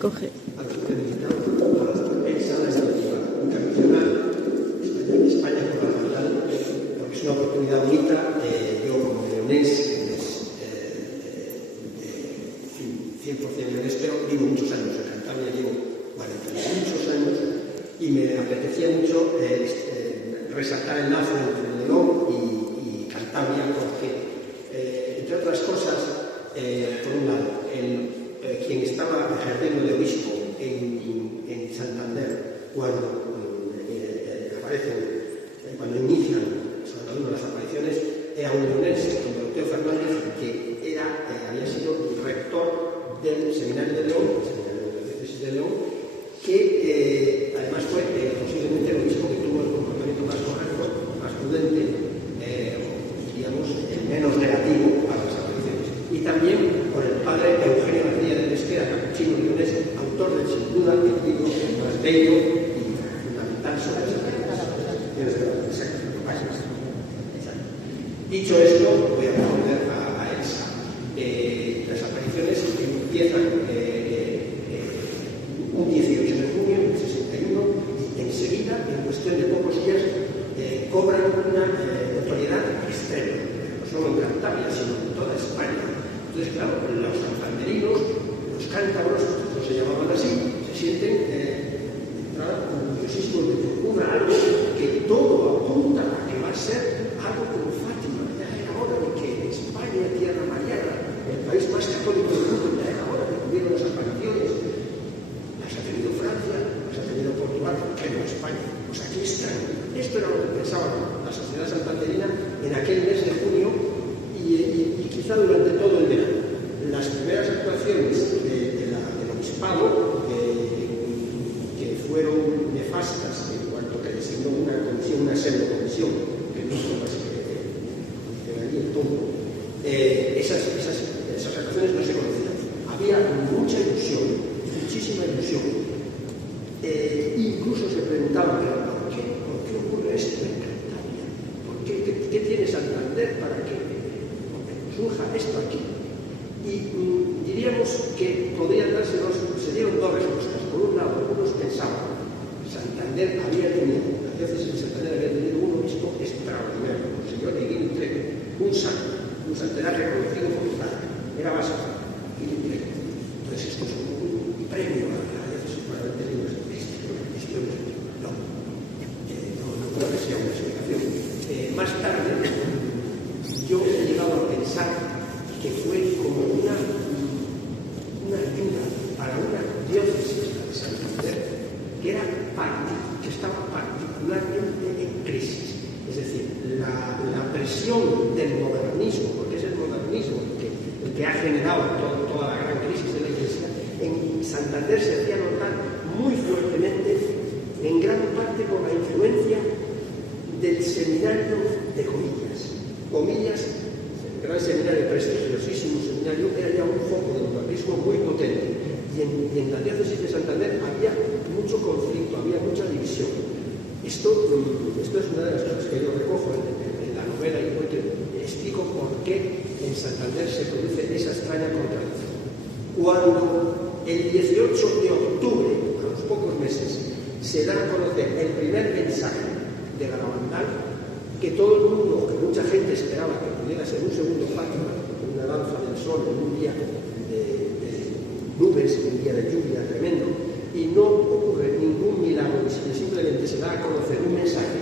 Coge. A los que han invitado a Elsa, la Iniciativa Internacional España por la Hermandad, porque es una oportunidad bonita. Yo como leonés, 100% leonés, pero vivo muchos años en Cantabria, llevo 40 muchos años, y me apetecía mucho resaltar el lazo entre León y Cantabria, porque, entre otras cosas, por un lado, quien estaba ejerciendo de obispo en Santander cuando cuando inician las apariciones, era un leonense, don Doroteo Fernández, que había sido rector del Seminario de León, la diócesis de León, que además fue posiblemente el obispo que tuvo el comportamiento más correcto, más prudente, digamos, menos negativo a las apariciones. Y también por el padre Eugenio García de Pesquera, capuchino leonés, autor de, sin duda, el libro más bello y fundamental sobre las apariciones de la Iglesia. Dicho esto, voy a responder a Elsa. Entonces, claro, los santanderinos, los cántabros, no se llamaban así, se sienten orgullosísimos de que ocurra algo que todo apunta a que va a ser algo como Fátima. Ya era hora de que España, tierra mariana, el país más católico del mundo, ya era hora de que hubiera las apariciones. Las ha tenido Francia, las ha tenido Portugal, pero España. Pues aquí están. Esto era lo que pensaba la sociedad santanderina en aquel mes de junio y quizá durante todo el verano. Las primeras actuaciones del obispado, que fueron nefastas en cuanto que designó una comisión, una pseudo-comisión, que no fue más que allí el tonto, esas actuaciones no se conocían. Había mucha ilusión, muchísima ilusión. Incluso se preguntaban, ¿por qué ocurre esto en Cantabria? ¿Qué tiene Santander para que surja esto aquí? Y diríamos que podrían se dieron dos respuestas. Por un lado, algunos pensaban que Santander había tenido, la diócesis de Santander había tenido un obispo extraordinario, el señor Higuín Trejo, un santo, era reconocido por Francia, era básico, Higuín Trejo. Entonces esto es un premio a la diócesis para haber tenido este no creo que sea una explicación. Más tarde, yo he llegado a pensar que fue como una ayuda para una diócesis de Santander que estaba particularmente en crisis. Es decir, la presión del modernismo, porque es el modernismo el que ha generado toda la gran crisis de la Iglesia, en Santander se hacía notar muy fuertemente, en gran parte por la influencia del seminario de Comillas, el gran seminario, prestigiosísimo seminario, era ya un foco del modernismo muy potente. Y en la diócesis de Santander había mucho conflicto, había mucha división. Esto es una de las cosas que yo recojo en la novela y explico por qué en Santander se produce esa extraña contradicción. Cuando el 18 de octubre, a los pocos meses, se da a conocer el primer mensaje de Garabandal, que todo el mundo, que mucha gente esperaba que pudiera ser un segundo Fátima, una danza del sol en un día de nubes, un día de lluvia tremendo, y no ocurre ningún milagro, simplemente se da a conocer un mensaje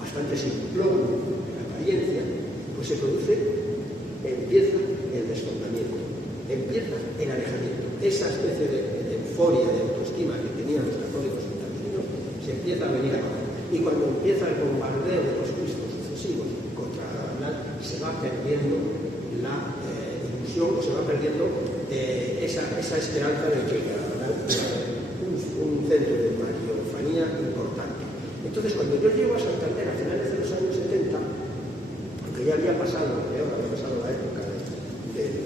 bastante simplón en apariencia, pues se empieza el desfondamiento, empieza el alejamiento. Esa especie de euforia, de autoestima que tenían los católicos santanderinos se empieza a venir abajo. Y cuando empieza el bombardeo de los cristos sucesivos contra Garabandal, se va perdiendo la ilusión, o se va perdiendo esa esperanza de que Garabandal era un centro de mariofanía importante. Entonces, cuando yo llego a Santander a finales de los años 70, aunque ya había pasado la época del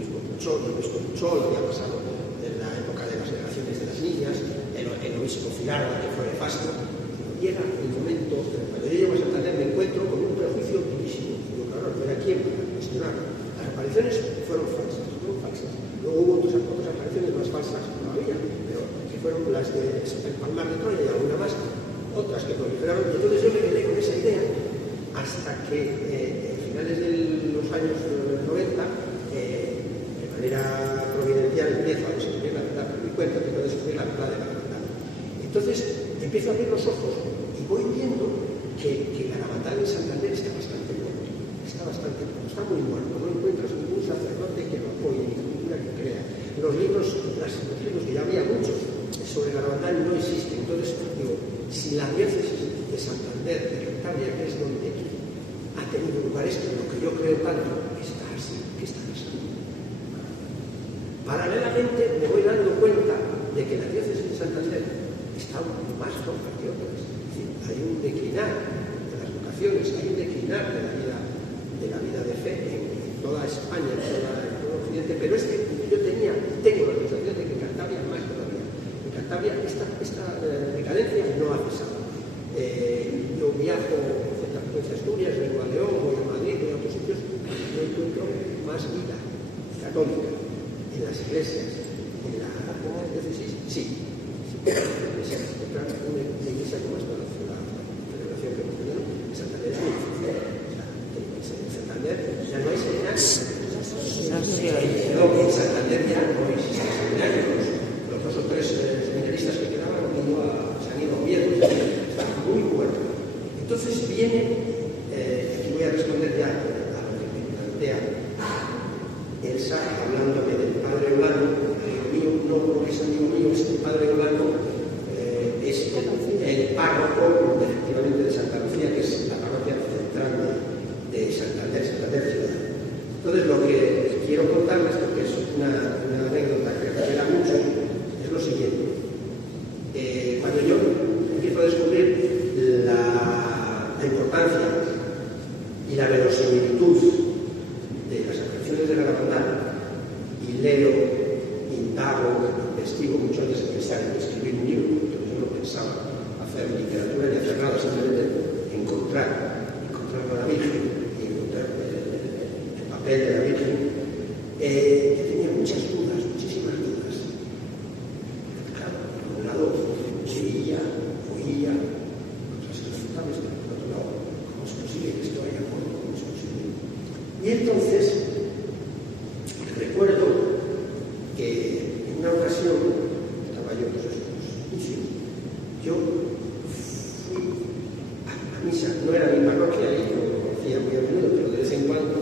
mismo Puchol, había pasado en la época de las generaciones de las niñas, el obispo Filarda, que fue nefasto, llega el momento, cuando yo llego a Santander me encuentro con un prejuicio durísimo. Digo, claro, no era quién para cuestionar. Las apariciones fueron falsas. Luego hubo otras apariciones más falsas todavía, pero que fueron las de el Palmar de Troya y alguna más, otras que proliferaron. Y entonces yo me quedé con esa idea hasta que a finales de los años 90, de manera providencial, empiezo a descubrir la verdad, por mi cuenta, empiezo a descubrir la verdad de la verdad. Entonces empiezo a abrir los ojos y voy viendo que Garabandal en Santander está bastante muerto, está muy muerto, no encuentras ningún sacerdote que lo apoye, ni cultura que crea. Los libros que ya había muchos sobre Garabandal no existen. Entonces digo, si la diócesis de Santander, de Cantabria, que es donde ha tenido lugar esto, en lo que yo creo tanto, está así, ¿qué está pasando? Paralelamente me voy dando cuenta de que la diócesis de Santander está más floja que otras. Es decir, hay un declinar de las vocaciones, hay un declinar de la vida de fe en toda España, en todo Occidente, pero es que yo tengo la sensación de que en Cantabria más todavía. En Cantabria esta decadencia no ha cesado. Yo viajo a Asturias, vengo a León, voy a Madrid, voy a otros sitios, no encuentro más vida católica en las iglesias, en la diócesis, sí. Una iglesia como esta, la celebración que hemos tenido, en Santander es muy difícil. En Santander ya no hay seminarios. amigo mío, es el padre Blanco, es el párroco, efectivamente, de Santa Lucía, que es la parroquia central de Santander ciudad. Entonces, lo que quiero contarles, porque es una anécdota que revela mucho, es lo siguiente. Cuando yo empiezo a descubrir la importancia y la verosimilitud de las afirmaciones de la hermandad, y leo, indago, investigo mucho antes de pensar en escribir un libro, porque yo no pensaba hacer literatura ni hacer nada, simplemente encontrar a la Virgen y encontrar el papel de la Virgen. Yo tenía muchas dudas, muchísimas dudas. Claro, por un lado leía, oía cosas irrefutables, pero por otro lado, ¿cómo es posible que esto haya ocurrido? ¿Cómo es posible? Y entonces recuerdo que en una ocasión estaba yo, yo fui a la misa, no era mi parroquia y yo lo conocía muy a menudo, pero de vez en cuando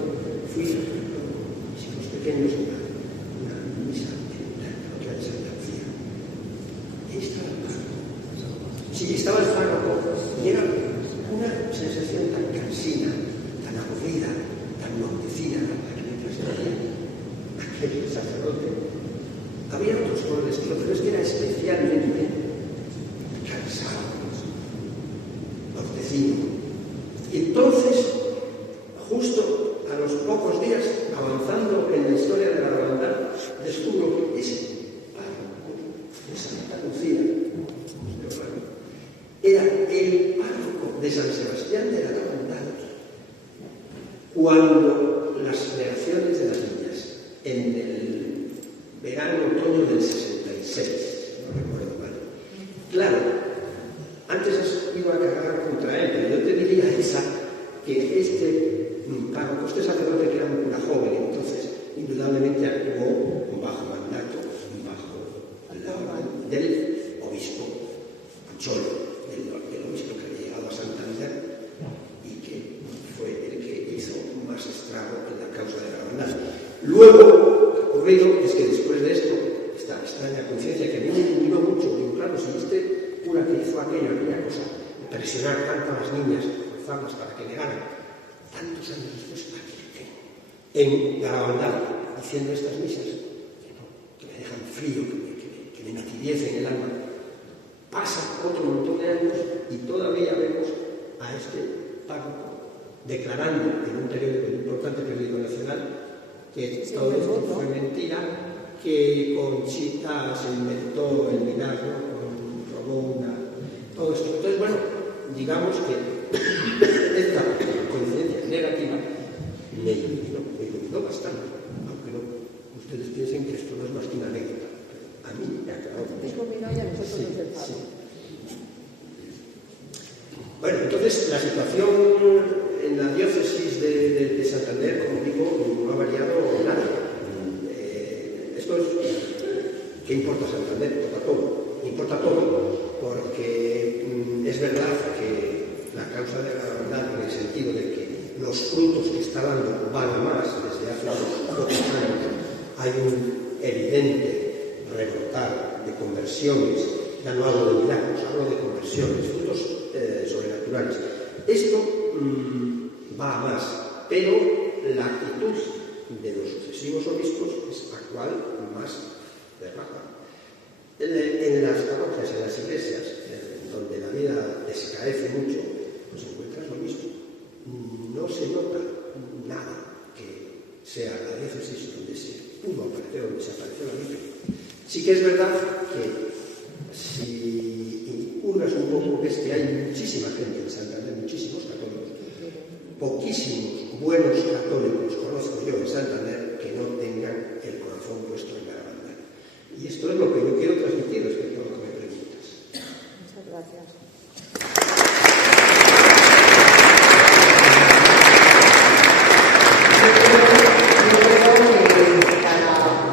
fui a mis hijos pequeños a una misa en la parroquia de Santa Lucía. Y estaba el párroco. Sí, estaba el párroco y era una sensación tan cansina, tan aburrida, tan mortecina la que me transmitía aquel sacerdote. Había otros por el estilo, pero es que era especialmente cansado, mortecino. Y entonces, justo a los pocos días, avanzando en la historia de la hermandad, descubro que ese párroco de Santa Lucía era el párroco de San Sebastián de la Hermandad cuando las generaciones de las niñas en el verano-otoño del 66, no recuerdo mal. Claro, antes has ido a cargar contra él, pero yo te diría, Isa, que este párroco, este sacerdote que era un cura joven, entonces, indudablemente actuó bajo mandato, bajo la orden del obispo Pucholo, del obispo que había llegado a Santander y que fue el que hizo más estrago en la causa de la hermandad. Luego, ocurrido es que después de esto, esta extraña conciencia que a mí me iluminó mucho, digo, claro, si este cura que hizo aquella cosa, presionar tanto a las niñas, forzarlas para que negaran, tantos años después, aquí en la hermandad, haciendo estas misas, que me dejan frío, que me nativiecen el alma, pasa otro montón de años y todavía vemos a este párroco declarando en un periódico, un importante periódico nacional, que todo esto fue mentira, que Conchita se inventó el milagro, robó todo esto. Entonces, bueno, digamos que esta coincidencia negativa me iluminó bastante, aunque no ustedes piensen que esto no es más que una anécdota. A mí me ha quedado. Sí. Bueno, entonces la situación en la diócesis de Santander, como digo, no ha variado nada. Esto es, ¿qué importa Santander? Importa todo porque es verdad que la causa de la hermandad, en el sentido de que los frutos que está dando van a más desde hace unos pocos años, hay un evidente rebrotar de conversiones, ya no hablo de milagros, hablo de conversiones, frutos sobrenaturales. Esto va a más, pero la actitud de los sucesivos obispos es la cual más derrapa. En las parroquias, en las iglesias, donde la vida descaece mucho, pues encuentras lo mismo. No se nota nada que sea la diócesis donde se pudo aparecer, donde se apareció la Virgen. Sí que es verdad que si hurgas un poco, ves que hay muchísima gente en Santander, muchísimos católicos, poquísimos buenos católicos conozco yo en Santander que no tengan el corazón puesto en la hermandad. Y esto es lo que yo quiero transmitir respecto a lo que me preguntas. Muchas gracias.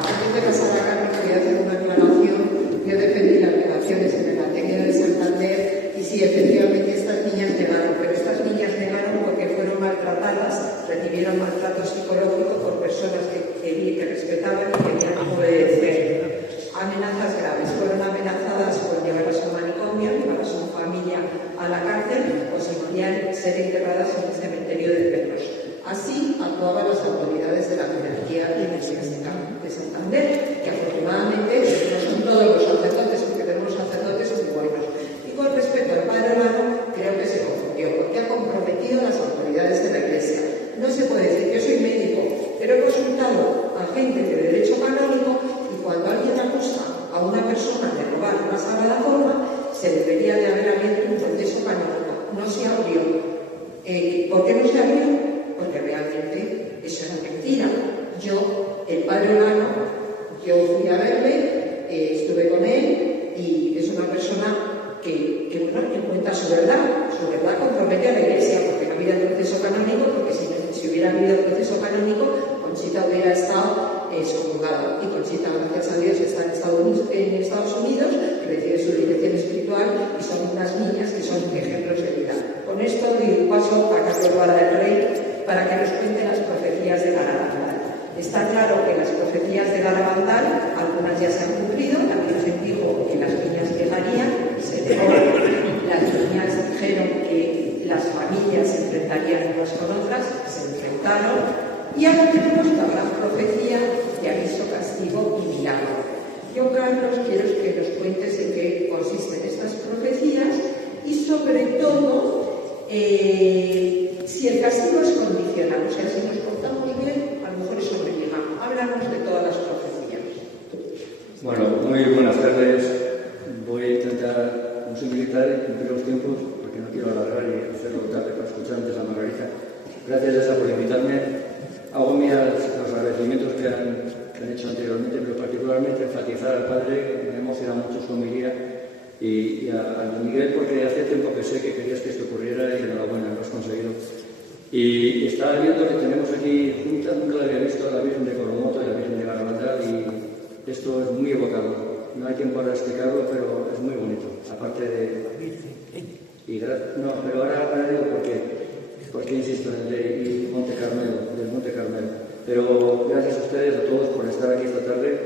Antes de pasar a Carmen, quería hacer una aclaración. Yo defendí las negaciones en el Ateneo de Santander y sí, efectivamente estas niñas negaron, pero estas niñas negaron porque fueron maltratadas, recibieron maltrato psicológico por personas que respetaban y querían obedecer. Amenazas graves. directamente a la Iglesia, porque no ha habido proceso canónico, porque si hubiera habido proceso canónico, Conchita hubiera estado excomulgada. Y Conchita, gracias a Dios, está en Estados Unidos, recibe su dirección espiritual y son unas niñas que son ejemplos de vida. Con esto doy un paso a Carlos Guarda del Rey para que nos cuente las profecías de Garabandal. Está claro que las profecías de Garabandal, algunas ya se han cumplido. La Virgen dijo que las niñas llegarían, se negó. Las niñas dijeron que las familias se enfrentarían unas con otras, se enfrentaron. Y ahora tenemos la gran profecía de aviso, castigo y milagro. Yo, Carlos, quiero que nos cuentes en qué consisten estas profecías y, sobre todo, si el castigo es condicional, o sea, si nos portamos bien, a lo mejor es sobrellegado. Háblanos de todas las profecías. Bueno, muy buenas tardes. Voy a intentar, como soy militar, cumplir los tiempos, porque no quiero alargar y hacerlo tarde para escuchar antes a Margarita. Gracias, Elsa, por invitarme. Hago mías los agradecimientos que han hecho anteriormente, pero particularmente enfatizar al padre, me emociona mucho su homilía, y a Miguel, porque hace tiempo que sé que querías que esto ocurriera y enhorabuena, lo has conseguido. Y estaba viendo que tenemos aquí juntas, nunca la había visto, a la Virgen de Coromoto y la Virgen de Garabandal, y esto es muy evocador. No hay tiempo para explicarlo, pero es muy bonito. Aparte de... No, pero ahora digo porque insisto en el de Monte Carmelo, del Monte Carmelo. Pero gracias a ustedes, a todos, por estar aquí esta tarde.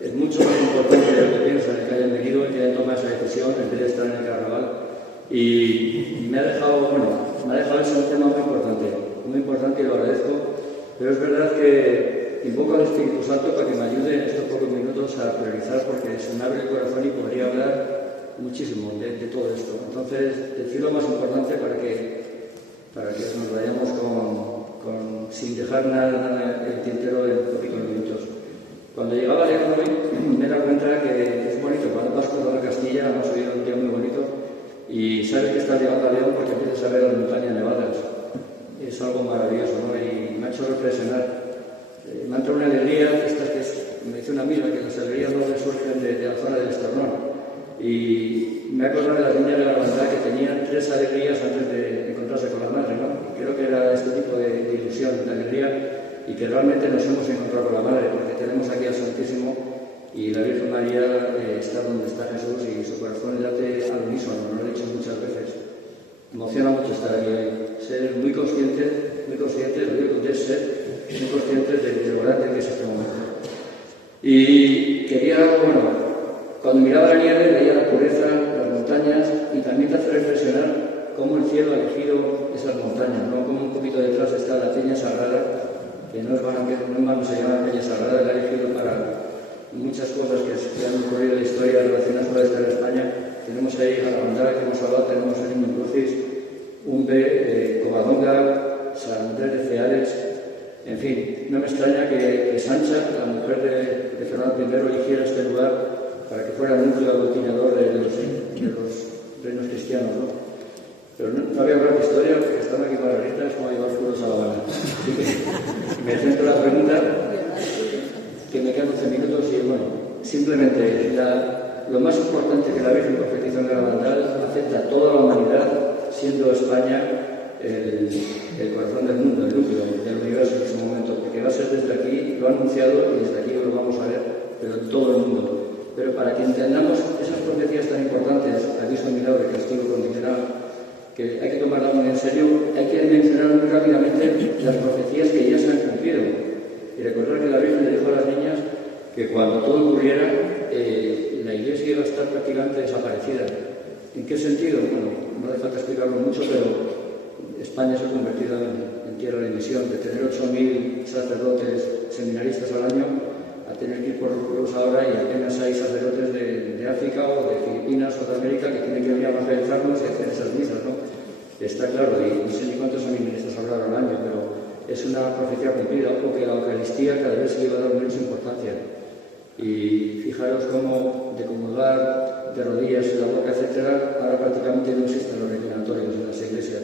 Es mucho más importante de lo que piensan el que hayan venido, el que hayan tomado esa decisión en vez de estar en el carnaval. Y me ha dejado ese un tema muy importante y lo agradezco. Pero es verdad que invoco al Espíritu Santo para que me ayude en estos pocos minutos a priorizar, porque se me abre el corazón y podría hablar muchísimo de todo esto. Entonces, decir lo más importante para que nos vayamos sin dejar nada en el tintero en poquitos minutos. Cuando llegaba a León hoy, me he dado cuenta que es bonito. Cuando vas cruzando Castilla, hemos oído un día muy bonito, y sabes que estás llegando a León porque empiezas a ver las montañas nevadas. Es algo maravilloso, ¿no? Y me ha hecho reflexionar. Me ha entrado una alegría, me dice una amiga que las alegrías no surgen de la zona del esternón. Y me he acordado de las niñas de la hermandad que tenían 3 alegrías antes de encontrarse con la madre, ¿no? Y creo que era este tipo de ilusión, de alegría, y que realmente nos hemos encontrado con la madre, porque tenemos aquí al Santísimo y la Virgen María está donde está Jesús, y su corazón late al unísono, lo he dicho muchas veces. Emociona mucho estar aquí hoy, ser muy conscientes, lo digo de ser muy conscientes de lo grande que es este momento. Y quería, cuando miraba la nieve veía la pureza, las montañas, y también te hace reflexionar cómo el cielo ha elegido esas montañas, ¿no? Como un poquito detrás está la Peña Sagrada, que no es vano se llama Peña Sagrada, la ha elegido para muchas cosas que han ocurrido en la historia relacionadas con esta en España. Tenemos ahí a la bandera que hemos hablado, tenemos a Niño Crucis, Umbe, Covadonga, San Andrés de Ceares. En fin, no me extraña que Sancha, la mujer de Fernando I, eligiera este lugar para que fuera el núcleo aglutinador de los reinos cristianos, ¿no? Pero no voy a hablar de historia, porque están aquí Margarita, es como llevar puros a La Habana. Así que me centro en la pregunta, que me quedan 12 minutos, y simplemente lo más importante que la Virgen profetizó en Garabandal afecta a toda la humanidad, siendo España el corazón del mundo, el núcleo del universo en ese momento, porque va a ser desde aquí, lo ha anunciado, y desde aquí lo vamos a ver, pero en todo el mundo. Pero para que entendamos esas profecías tan importantes, aviso, milagro y castigo condicional, que hay que tomarlas muy en serio, hay que mencionar muy rápidamente las profecías que ya se han cumplido. Y recordar que la Virgen le dijo a las niñas que cuando todo ocurriera, la Iglesia iba a estar prácticamente desaparecida. ¿En qué sentido? No hace falta explicarlo mucho, pero España se ha convertido en tierra de misión, de tener 8.000 sacerdotes seminaristas al año, a tener que ir por los pueblos ahora, y apenas hay sacerdotes de África o de Filipinas o de América que tienen que venir a evangelizarnos y hacer esas misas, ¿no? Está claro, y no sé ni cuántos seminaristas habrá al año, pero es una profecía cumplida, o que la Eucaristía cada vez se le va a dar menos importancia. Y fijaros cómo de comulgar, de rodillas en la boca, etcétera, ahora prácticamente no existen los reclinatorios en las iglesias.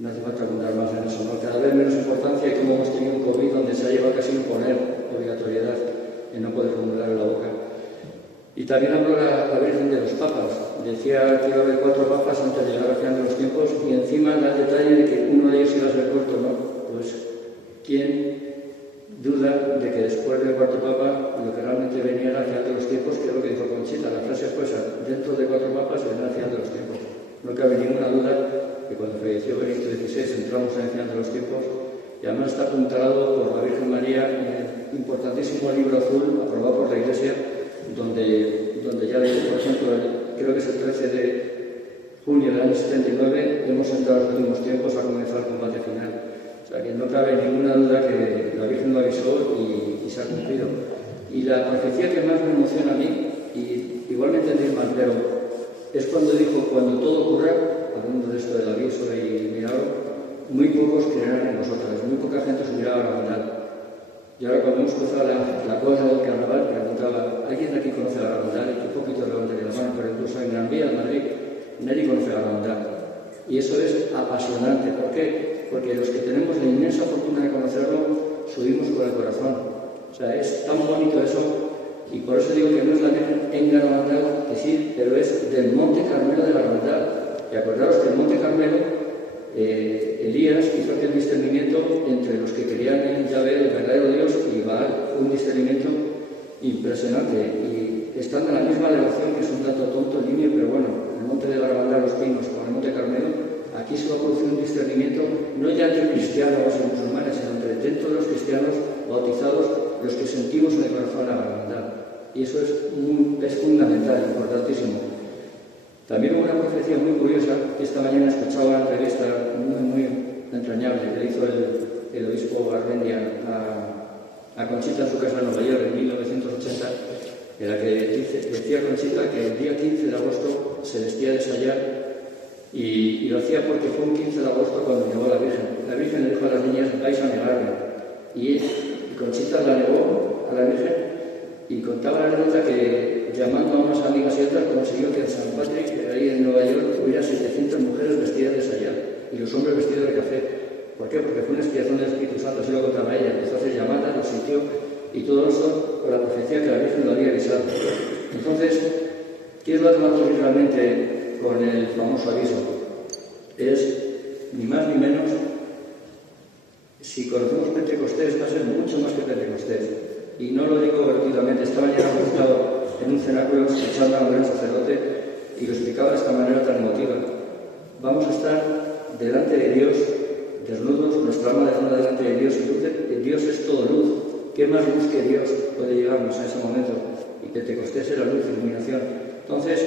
No hace falta abundar más en eso, ¿no? Cada vez menos importancia, y como hemos tenido un COVID donde se ha llevado casi a imponer obligatoriedad en no poder comulgar en la boca. Y también habló la Virgen de los papas. Decía que iba a haber 4 papas antes de llegar al final de los tiempos, y encima da el detalle de que uno de ellos iba a ser corto, ¿no? Pues, ¿quién duda de que después del 4.º papa lo que realmente venía era al final de los tiempos, que es lo que dijo Conchita? La frase fue esa: dentro de 4 papas vendrá al final de los tiempos. No cabe ninguna duda que cuando falleció Benito XVI entramos en el final de los tiempos, y además está apuntalado por la Virgen María en el importantísimo libro azul aprobado por la Iglesia, donde ya dice, por ejemplo, creo que es el 13 de junio del año 79, hemos entrado en los últimos tiempos a comenzar el combate final. O sea que no cabe ninguna duda que la Virgen lo avisó y se ha cumplido. Y la profecía que más me emociona a mí, y igualmente entendí mal, pero es cuando dijo: cuando todo ocurra, hablando de esto del aviso y milagro, muy pocos creerán en vosotras, muy poca gente subirá a la verdad. Y ahora, cuando hemos cruzado la cosa del carnaval, preguntaba: ¿alguien de aquí conoce la verdad? Y que poquito levantaría la mano, pero incluso en Gran Vía, en Madrid, nadie conoce la verdad. Y eso es apasionante. ¿Por qué? Porque los que tenemos la inmensa fortuna de conocerlo, subimos con el corazón. O sea, es tan bonito eso, y por eso digo que no es la Virgen en Garabandal, que sí, pero es del Monte Carmelo de la Hermandad. Y acordaros que el Monte Carmelo, Elías hizo aquel discernimiento entre los que querían en Yahvé, el verdadero Dios, y Baal, un discernimiento impresionante. Y están en la misma elevación, que es un tanto tonto el niño, pero bueno, el Monte de la Hermandad, los Pinos, con el Monte Carmelo, aquí se va a producir un discernimiento no ya entre cristianos y musulmanes, sino entre dentro de los cristianos bautizados, los que sentimos en el corazón la hermandad. Y eso es fundamental, importantísimo. También hubo una profecía muy curiosa, que esta mañana escuchaba una entrevista muy entrañable que le hizo el obispo Garmendia a Conchita en su casa en Nueva York en 1980, en la que decía Conchita que el día 15 de agosto se vestía de sayar, y lo hacía porque fue un 15 de agosto cuando llegó la Virgen. La Virgen le dijo a las niñas: vais a negarme. Y Conchita la negó a la Virgen, y contaba la anécdota que, llamando a unas amigas y otras, consiguió que en San Patrick, ahí en Nueva York, hubiera 700 mujeres vestidas de sayar y los hombres vestidos de café. ¿Por qué? Porque fue una expiación del Espíritu Santo, así lo contaba ella. Empezó a hacer llamadas, lo sintió, y todo esto con la profecía que la Virgen lo había avisado. Entonces, ¿qué es lo que va a ocurrir realmente con el famoso aviso? Es, ni más ni menos, si conocemos Pentecostés, va a ser mucho más que Pentecostés. Y no lo digo vertidamente. Esta mañana hemos estado en un cenáculo escuchando a un gran sacerdote y lo explicaba de esta manera tan emotiva. Vamos a estar delante de Dios, desnudos, nuestra alma desnuda delante de Dios, y Dios es todo luz. ¿Qué más luz que Dios puede llegarnos a ese momento? Y Pentecostés era luz, iluminación. Entonces,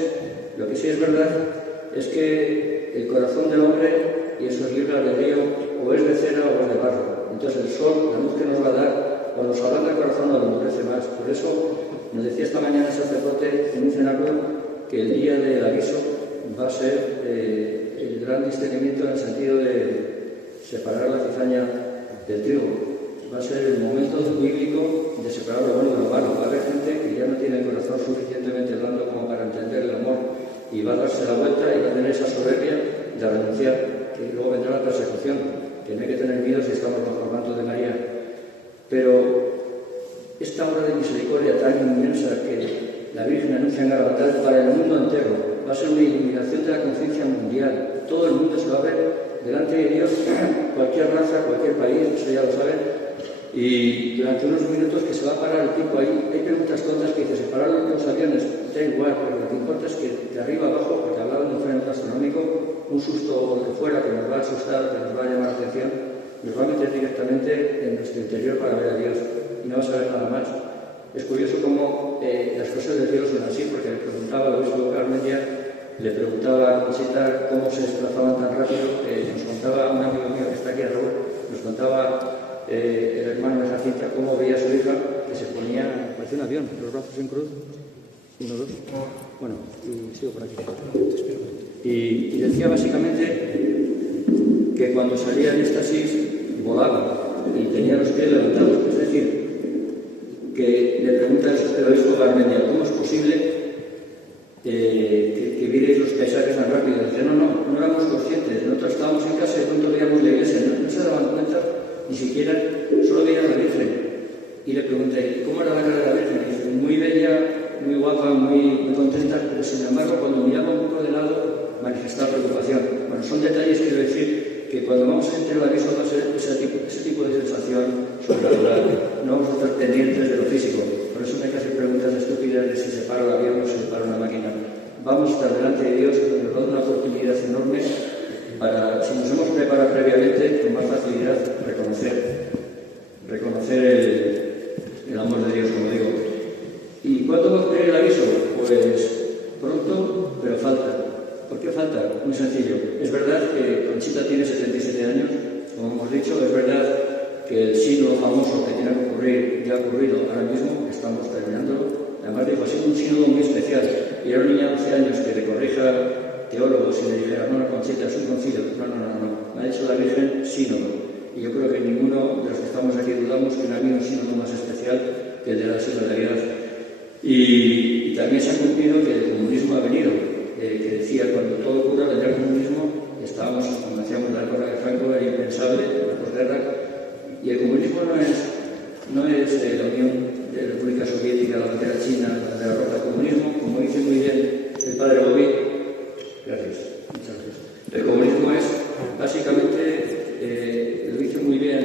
lo que sí es verdad es que el corazón del hombre, y eso es libre albedrío, o es de cera o es de barro. Entonces el sol, la luz que nos va a dar, o nos ablanda el corazón o lo endurece más. Por eso nos decía esta mañana el sacerdote en un cenáculo que el día del aviso va a ser el gran discernimiento en el sentido de separar la cizaña del trigo. Va a ser el momento bíblico de separar lo bueno de lo malo. Va a haber gente que ya no tiene el corazón suficientemente blando como para entender el amor, y va a darse la vuelta y va a tener esa soberbia de renunciar, que luego vendrá la persecución, que no hay que tener miedo si estamos bajo el manto de María. Pero esta obra de misericordia tan inmensa que la Virgen anuncia en Garabandal para el mundo entero va a ser una iluminación de la conciencia mundial. Todo el mundo se va a ver delante de Dios, cualquier raza, cualquier país, eso ya lo saben. Y durante unos minutos que se va a parar el tiempo ahí, hay preguntas tontas que dice: ¿separar los aviones? Da igual, pero lo que importa es que de arriba abajo, porque hablaba de un fenómeno astronómico, un susto o lo que fuera que nos va a asustar, que nos va a llamar la atención, nos va a meter directamente en nuestro interior para ver a Dios, y no vas a ver nada más. Es curioso cómo las cosas del cielo son así, porque le preguntaba al obispo Garmendia, le preguntaba a Conchita cómo se desplazaban tan rápido. Nos contaba un amigo mío que está aquí, Raúl, nos contaba el hermano de Jacinta cómo veía a su hija, que se ponía, parecía un avión, los brazos en cruz, 1, 2, bueno, y sigo por aquí. Y decía básicamente que cuando salía en éxtasis volaba y tenía los pies levantados. Es decir, que le pregunta el obispo Garmendia: ¿cómo es posible que vierais los paisajes tan rápido? Dice: no éramos conscientes. Nosotros estábamos en casa y de pronto veíamos la iglesia, no se daban cuenta, ni siquiera, solo veían a la Virgen. Y le pregunté: ¿cómo era la cara de la Virgen? Y dice: muy bella, muy guapas, muy contentas, pero sin embargo cuando miramos un poco de lado manifestar preocupación. Bueno, son detalles, quiero decir, que cuando vamos a sentir el aviso va a ser ese tipo de sensación sobrenatural. No vamos a estar pendientes de lo físico. Por eso no hay que hacer preguntas estúpidas de si se para el avión o se para una máquina. Vamos a estar delante de Dios, que nos da una oportunidad enorme para, si nos hemos preparado previamente, con más facilidad reconocer el amor de Dios, como digo. ¿Y cuándo va a ocurrir el aviso? Pues pronto, pero falta. ¿Por qué falta? Muy sencillo. Es verdad que Conchita tiene 77 años, como hemos dicho, es verdad que el sínodo famoso que tiene que ocurrir ya ha ocurrido ahora mismo, estamos terminándolo. Además dijo, ha sido un sínodo muy especial. Y era una niña de 11 años que le corrija teólogos y le dijera, no, Conchita, es un concilio. No. Me ha dicho la Virgen sínodo. Y yo creo que ninguno de los que estamos aquí dudamos que no hay un sínodo más especial que el de la solidaridad. Y también se ha cumplido que el comunismo ha venido. Que decía, cuando todo ocurra vendrá el comunismo, estábamos, como decíamos, en la época de Franco, era impensable, la posguerra, y el comunismo no es la Unión de la República Soviética, la bandera china, la bandera roja. El comunismo, como dice muy bien el padre Bobby, muchas gracias. El comunismo es, básicamente, lo dice muy bien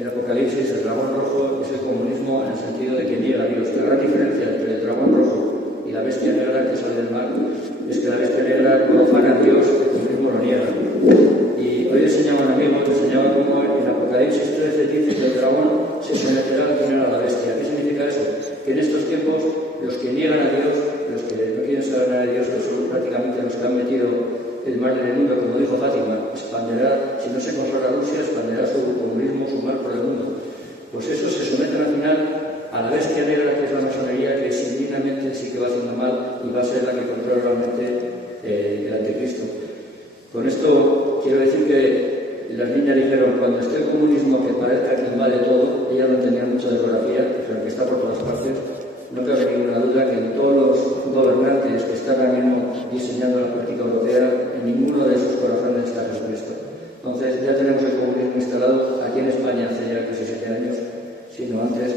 el Apocalipsis, el dragón rojo es el comunismo en el sentido de que niega a Dios. La gran diferencia entre el dragón rojo y la bestia negra que sale del mar es que la bestia negra profana a Dios, el comunismo lo niega. Y hoy enseñaba un amigo, enseñaba cómo en Apocalipsis 13 dice que el dragón se someterá al final a la bestia. ¿Qué significa eso? Que en estos tiempos los que niegan a Dios, los que no quieren saber nada de Dios, que son prácticamente los que han metido el mar en el mundo, como dijo Fátima, expanderá, si no se controla Rusia, expanderá su comunismo, su mar por el mundo. Pues eso se someten al final a la bestia negra, que es la masonería, que indignamente sí que va haciendo mal y va a ser la que controla realmente el anticristo. Con esto quiero decir que las niñas dijeron, cuando esté el comunismo que parezca que invade todo, ellas no entendían mucho de geografía, pero que está por todas partes, no cabe ninguna duda que en todos los gobernantes que están ahora mismo diseñando la política europea, en ninguno de sus corazones está Jesucristo. Entonces ya tenemos el comunismo instalado aquí en España hace ya casi 7 años, si no antes,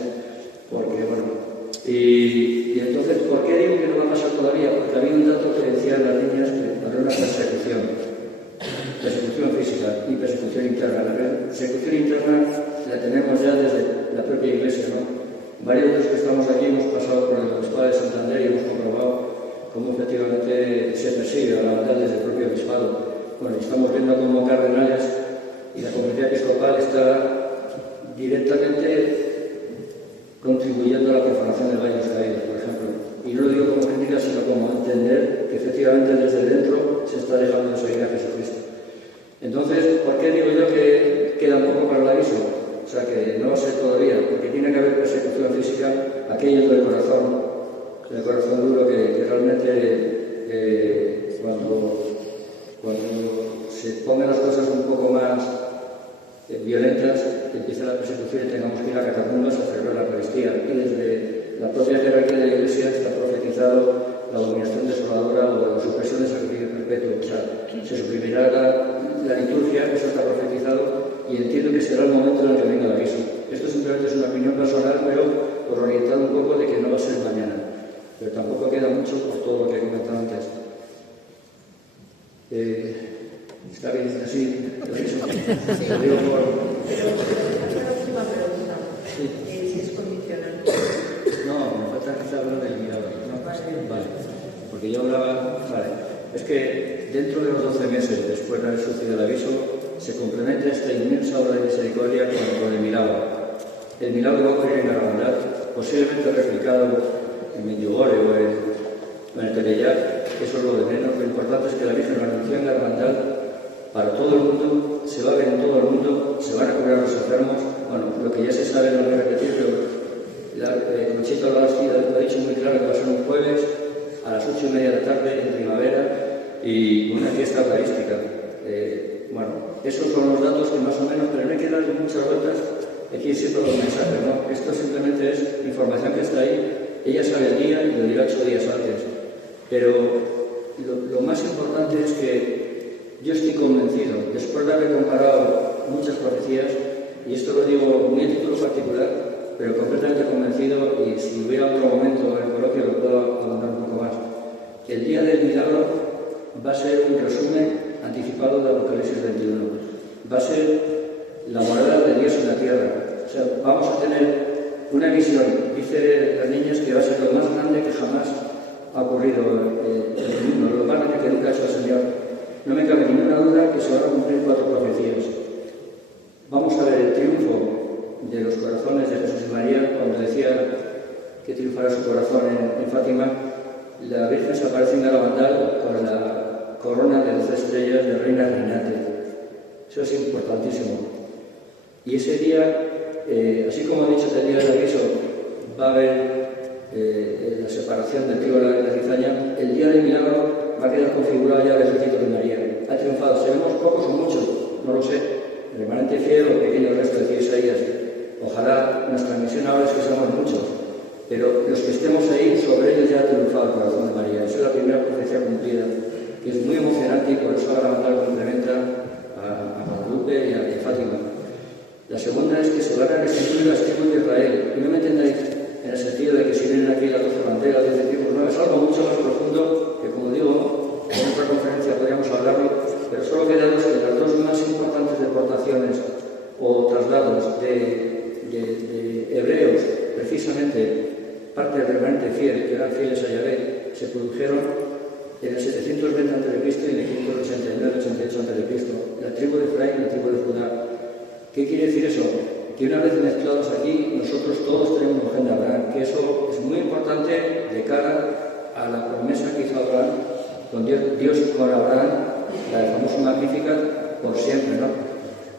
porque bueno. Y entonces, ¿por qué digo que no va a pasar todavía? Porque había un dato que decían las niñas que habrá una persecución física y persecución interna. La persecución interna la tenemos ya desde la propia Iglesia, ¿no? Varios de los que estamos aquí hemos pasado por el Obispado de Santander y hemos comprobado cómo efectivamente se persigue a la verdad desde el propio Obispado. Bueno, estamos viendo cómo cardenales y la Conferencia Episcopal está directamente contribuyendo a la profanación del Valle de los Caídos, por ejemplo. Y no lo digo como crítica, sino como entender que efectivamente desde dentro se está dejando de seguir a Jesucristo. Entonces, ¿por qué digo yo que queda un poco para el aviso? O sea, que no va a ser todavía, porque tiene que haber persecución física, aquello del corazón duro que realmente cuando se pongan las cosas un poco más violentas, que empiece la persecución y tengamos que ir a catacumbas a celebrar la Eucaristía. Y desde la propia jerarquía de la Iglesia está profetizado la abominación desoladora o la supresión del sacrificio perpetuo. O sea, se suprimirá la liturgia, eso está profetizado, y entiendo que será el momento en el que venga el aviso. Esto simplemente es una opinión personal, pero por orientar un poco de que no va a ser mañana. Pero tampoco queda mucho por todo lo que he comentado antes. Está bien, así. Lo digo por... Pero la última pregunta. Sí. Si es condicional. No, me falta quizá hablar del mirador. ¿No? Vale. Porque yo hablaba... Vale. Es que dentro de los 12 meses después de haber sucedido el aviso, se complementa esta inmensa obra de misericordia con el milagro. El milagro va a ocurrir en Garabandal, posiblemente replicado en Medjugorje o en el Tepeyac. Eso es lo de menos. Lo importante es que la Virgen lo anunció en Garabandal para todo el mundo, se va a ver en todo el mundo, se van a curar los enfermos. Bueno, lo que ya se sabe no voy a repetir, pero Conchita lo ha dicho muy claro que va a ser un jueves a las 8:30 de la tarde en primavera y una fiesta eucarística. Bueno, esos son los datos que más o menos, pero no hay que darle muchas vueltas, hay que ir siempre los mensajes, ¿no? Esto simplemente es información que está ahí, ella sabe el día y lo dirá 8 días antes. Pero lo más importante es que yo estoy convencido, después de haber comparado muchas profecías, y esto lo digo muy a título particular, pero completamente convencido, y si hubiera otro momento en el coloquio lo puedo abundar un poco más, que el día del milagro va a ser un resumen anticipado de Apocalipsis 21. Va a ser la morada de Dios en la tierra. O sea, vamos a tener una visión, dice las niñas, que va a ser lo más grande que jamás ha ocurrido en el mundo, lo más grande que nunca ha hecho el Señor. No me cabe ninguna duda que se van a cumplir 4 profecías. Vamos a ver el triunfo de los corazones de Jesús y María. Cuando decía que triunfará su corazón en Fátima, la Virgen se aparece en Garabandal con la corona de 12 estrellas de reina reinante. Eso es importantísimo. Y ese día, así como he dicho que el día del aviso va a haber la separación del trigo de la cizaña, el día del milagro va a quedar configurado ya el ejército de María. Ha triunfado. ¿Seremos pocos o muchos? No lo sé. El remanente fiel o pequeño resto, decía Isaías. Ojalá nuestra misión ahora es que seamos muchos, pero los que estemos ahí, sobre ellos ya ha triunfado el corazón de María. Esa es la primera profecía cumplida, que es muy emocionante, y por eso ahora Mandal complementa a Guadalupe y a Fátima. La segunda es que se van a restituir las tribus de Israel. Y no me entendáis en el sentido de que si vienen aquí las 12 banderas, 12 tribus, no, es algo mucho más profundo, que como digo, en otra conferencia podríamos hablarlo, pero solo quedaros que las dos más importantes deportaciones o traslados de hebreos, precisamente parte del remanente fiel, que eran fieles a Yahvé, se produjeron en el 720 a.C. y en el 589-88 a.C. La tribu de Efraín y la tribu de Judá. ¿Qué quiere decir eso? Que una vez mezclados aquí, nosotros todos tenemos un gen de Abraham, que eso es muy importante de cara a la promesa que hizo Abraham, con Dios con Abraham, la famosa Magnífica, por siempre, ¿no?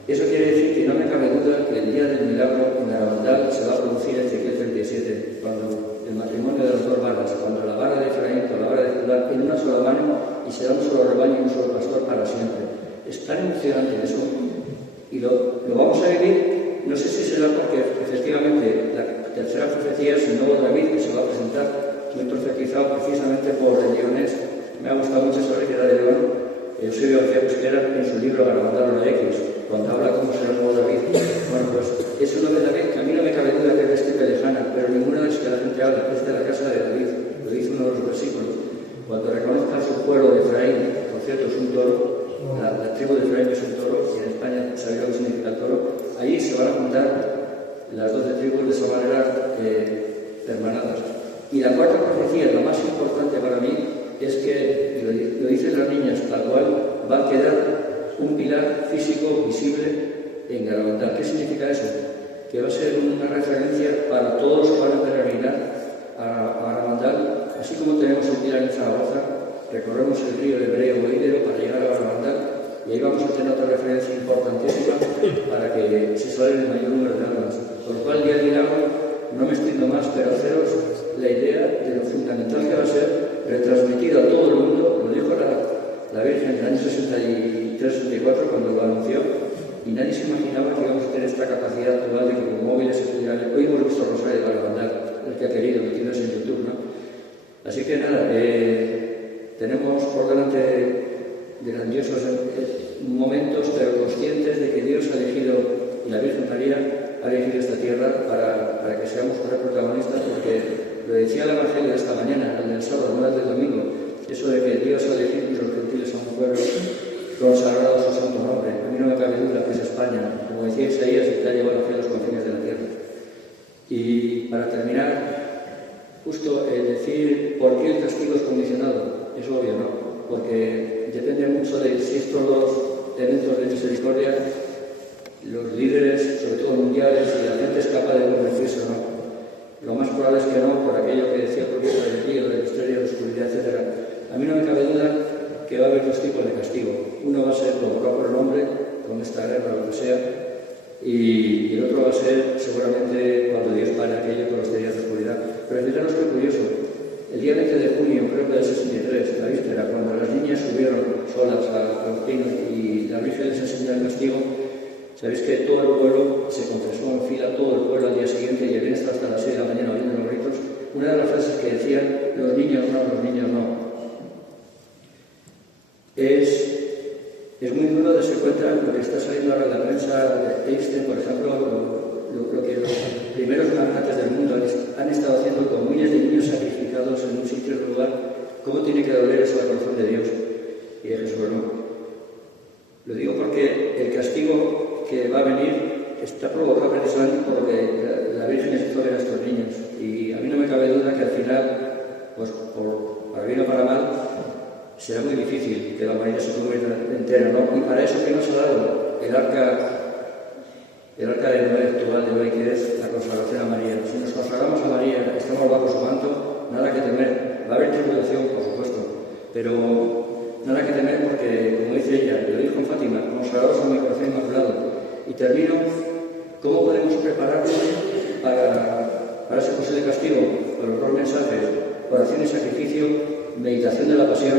Eso quiere decir que no me cabe duda que el día del milagro en Garabandal se va a producir en Ezequiel 37, cuando el matrimonio de las dos varas, cuando la vara de Efraín con la vara de Judá en una sola mano, y será un solo rebaño y un solo pastor para siempre. Es tan emocionante eso, y lo vamos a vivir. No sé si será porque efectivamente la tercera profecía es el nuevo David, que se va a presentar, muy profetizado precisamente por el leonés. Me ha gustado mucho saber que era de León, Eusebio García Pesquera, en su libro Garabandal la X, cuando habla cómo será el nuevo David. Bueno, pues es uno de David, que a mí no me cabe duda que es de estirpe lejana, pero ninguna de las que la gente habla es de la casa de David. Lo dice uno de los versículos. Cuando reconozcan su pueblo de Efraín, por cierto es un toro, la tribu de Efraín es un toro, y en España sabía lo que significa el toro, allí se van a juntar las 12 tribus de esa manera hermanadas. Y la cuarta profecía, la más importante para mí, es que, lo dicen las niñas, tal cual, va a quedar un pilar físico visible en Garabandal. ¿Qué significa eso? Que va a ser una referencia para todos los que van a peregrinar a Garabandal, así como tenemos un pilar en Zaragoza, recorremos el río Hebreo o Íbero para llegar a Garabandal, y ahí vamos a tener otra referencia importantísima para que se salga el mayor número de almas. Por lo cual, el día del milagro, no me extiendo más, pero haceros la idea de lo fundamental que va a ser retransmitido a todo el mundo. Lo dijo la Virgen en el año 63-64 cuando lo anunció, y nadie se imaginaba que íbamos a tener esta capacidad actual de que con móviles se pudieran. Hoy hemos visto Rosario de Garabandal, el que ha querido, metidos en YouTube, ¿no? Así que nada, tenemos por delante grandiosos momentos, pero conscientes de que Dios ha elegido, y la Virgen María ha elegido esta tierra para que seamos protagonistas, porque lo decía el Evangelio de esta mañana, el del sábado, no el del domingo, eso de que Dios ha elegido a los gentiles a un pueblo consagrado a su santo nombre. A mí no me cabe duda que es España, como decía Isaías, que ha llevado a los confines de la tierra. Y para terminar, justo decir por qué el castigo es condicionado, es obvio, ¿no? Porque depende mucho de si estos dos eventos de misericordia, los líderes, sobre todo mundiales, y la gente es capaz de convertirse o no. Lo más probable es que no, por aquello que decía el profesor del río, de la historia, de la oscuridad, etc. A mí no me cabe duda que va a haber dos tipos de castigo. Uno va a ser provocado por el hombre, con esta guerra o lo que sea, y el otro va a ser seguramente cuando Dios pare aquello con los días de oscuridad. Pero fijaros qué curioso. El día 20 de junio, creo que del 63, la víspera, cuando las niñas subieron solas a los pinos y la Virgen les enseñó el castigo, sabéis que todo el pueblo se confesó en fila, todo el pueblo al día siguiente, y habían estado hasta las 6 de la mañana oyendo los gritos. Una de las frases que decían, los niños no, los niños no. Es muy duro darse cuenta de lo que está saliendo ahora en la prensa de Einstein, por ejemplo, yo creo que los primeros magnates del mundo han estado haciendo con miles de niños sacrificados en un sitio o lugar. ¿Cómo tiene que doler eso al corazón de Dios y de Jesús? No. Lo digo porque el castigo que va a venir está provocado precisamente por lo que la Virgen les hizo ver a estos niños. Y a mí no me cabe duda que al final, pues para bien o para mal, será muy difícil que la humanidad se convierta entera, ¿no? Y para eso que nos ha dado el arca de Noé actual de hoy, que es la consagración a María. Si nos consagramos a María, estamos bajo su manto, nada que temer. Va a haber tribulación, por supuesto, pero nada que temer porque, como dice ella, lo dijo en Fátima, consagrados a mi corazón inmaculado. Y termino, ¿cómo podemos prepararnos para ese posible castigo? Por los dos mensajes, oración y sacrificio, meditación de la pasión.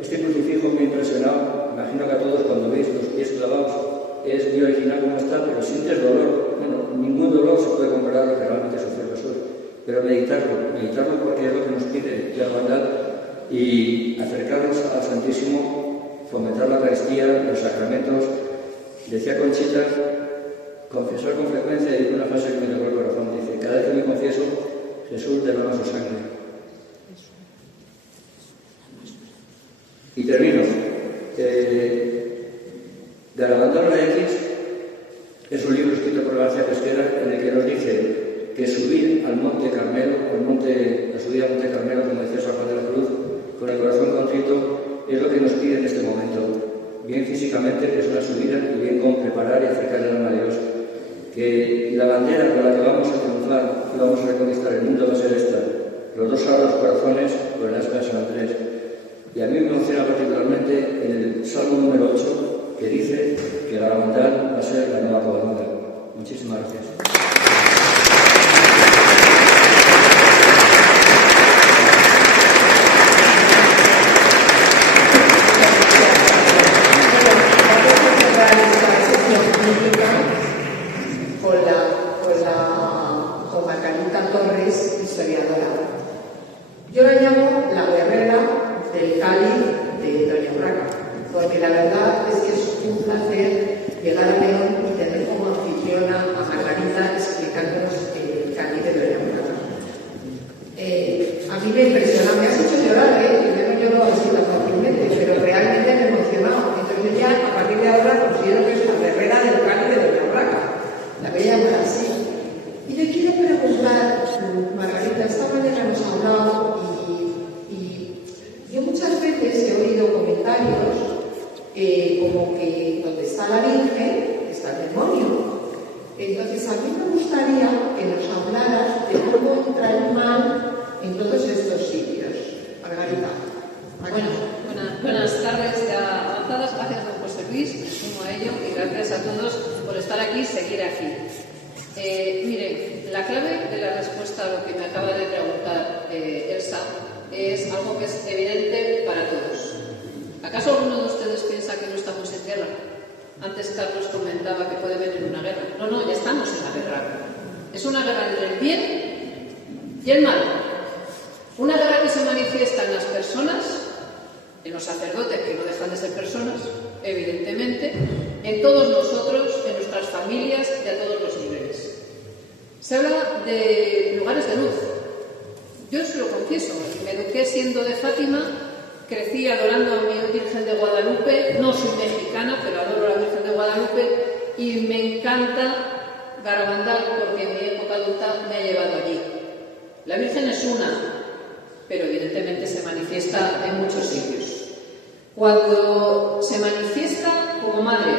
Este crucifijo me ha impresionado, imagino que a todos cuando veis los pies clavados, es muy original como está, pero sientes dolor. Bueno, ningún dolor se puede comparar a lo que realmente sufrió Jesús. Pero meditarlo porque es lo que nos pide la hermandad y acercarnos al Santísimo, fomentar la Eucaristía, los sacramentos. Decía Conchita, confesar con frecuencia, y dice una frase que me tocó el corazón, dice, cada vez que me confieso, Jesús derrama su sangre. Y termino. Garabandal X es un libro escrito por García Pesquera en el que nos dice que subir al Monte Carmelo, la subida al Monte Carmelo, como decía San Juan de la Cruz, con el corazón contrito, es lo que nos pide en este momento. Bien físicamente, que es una subida, y bien con preparar y acercar el alma a Dios. Que la bandera con la que vamos a triunfar y vamos a reconquistar el mundo va a ser esta: los dos sagrados corazones con el aspa de San Andrés. Y a mí me emociona particularmente el Salmo número 8, que dice que la hermandad va a ser la nueva cobertura. Muchísimas gracias. Con Margarita Torres, historiadora. Yo la llamo la guerrera del Cáliz de Doña Urraca, porque la verdad es que es un placer llegar a León y tener como anfitriona a Margarita explicándonos el Cáliz de Doña Urraca. A mí me impresiona, me has hecho llorar, yo no lloro así tan fácilmente, pero realmente me he emocionado. Entonces ya, a partir de ahora, considero que es la guerrera del Cáliz de Doña Urraca. La voy a llamar así. Y le quiero preguntar, Margarita, esta mañana nos ha hablado y yo muchas veces he oído comentarios como que donde está la Virgen está el demonio. Entonces a mí me gustaría que nos hablaras de cómo entra el mal en todos estos sitios. Margarita. Bueno, buenas tardes ya avanzadas. Gracias, don José Luis, me sumo a ello, y gracias a todos por estar aquí y seguir aquí. Miren, la clave de la respuesta a lo que me acaba de preguntar Elsa es algo que es evidente para todos. ¿Acaso alguno de ustedes piensa que no estamos en guerra? Antes Carlos comentaba que puede venir una guerra. No, ya estamos en la guerra. Es una guerra entre el bien y el mal. Una guerra que se manifiesta en las personas, en los sacerdotes, que no dejan de ser personas, evidentemente, en todos nosotros, en nuestras familias y a todos los niveles. Se habla de lugares de luz. Yo os lo confieso, me eduqué siendo de Fátima, crecí adorando a mi Virgen de Guadalupe, no soy mexicana, pero adoro a la Virgen de Guadalupe, y me encanta Garabandal porque en mi época adulta me ha llevado allí. La Virgen es una, pero evidentemente se manifiesta en muchos sitios. Cuando se manifiesta como madre,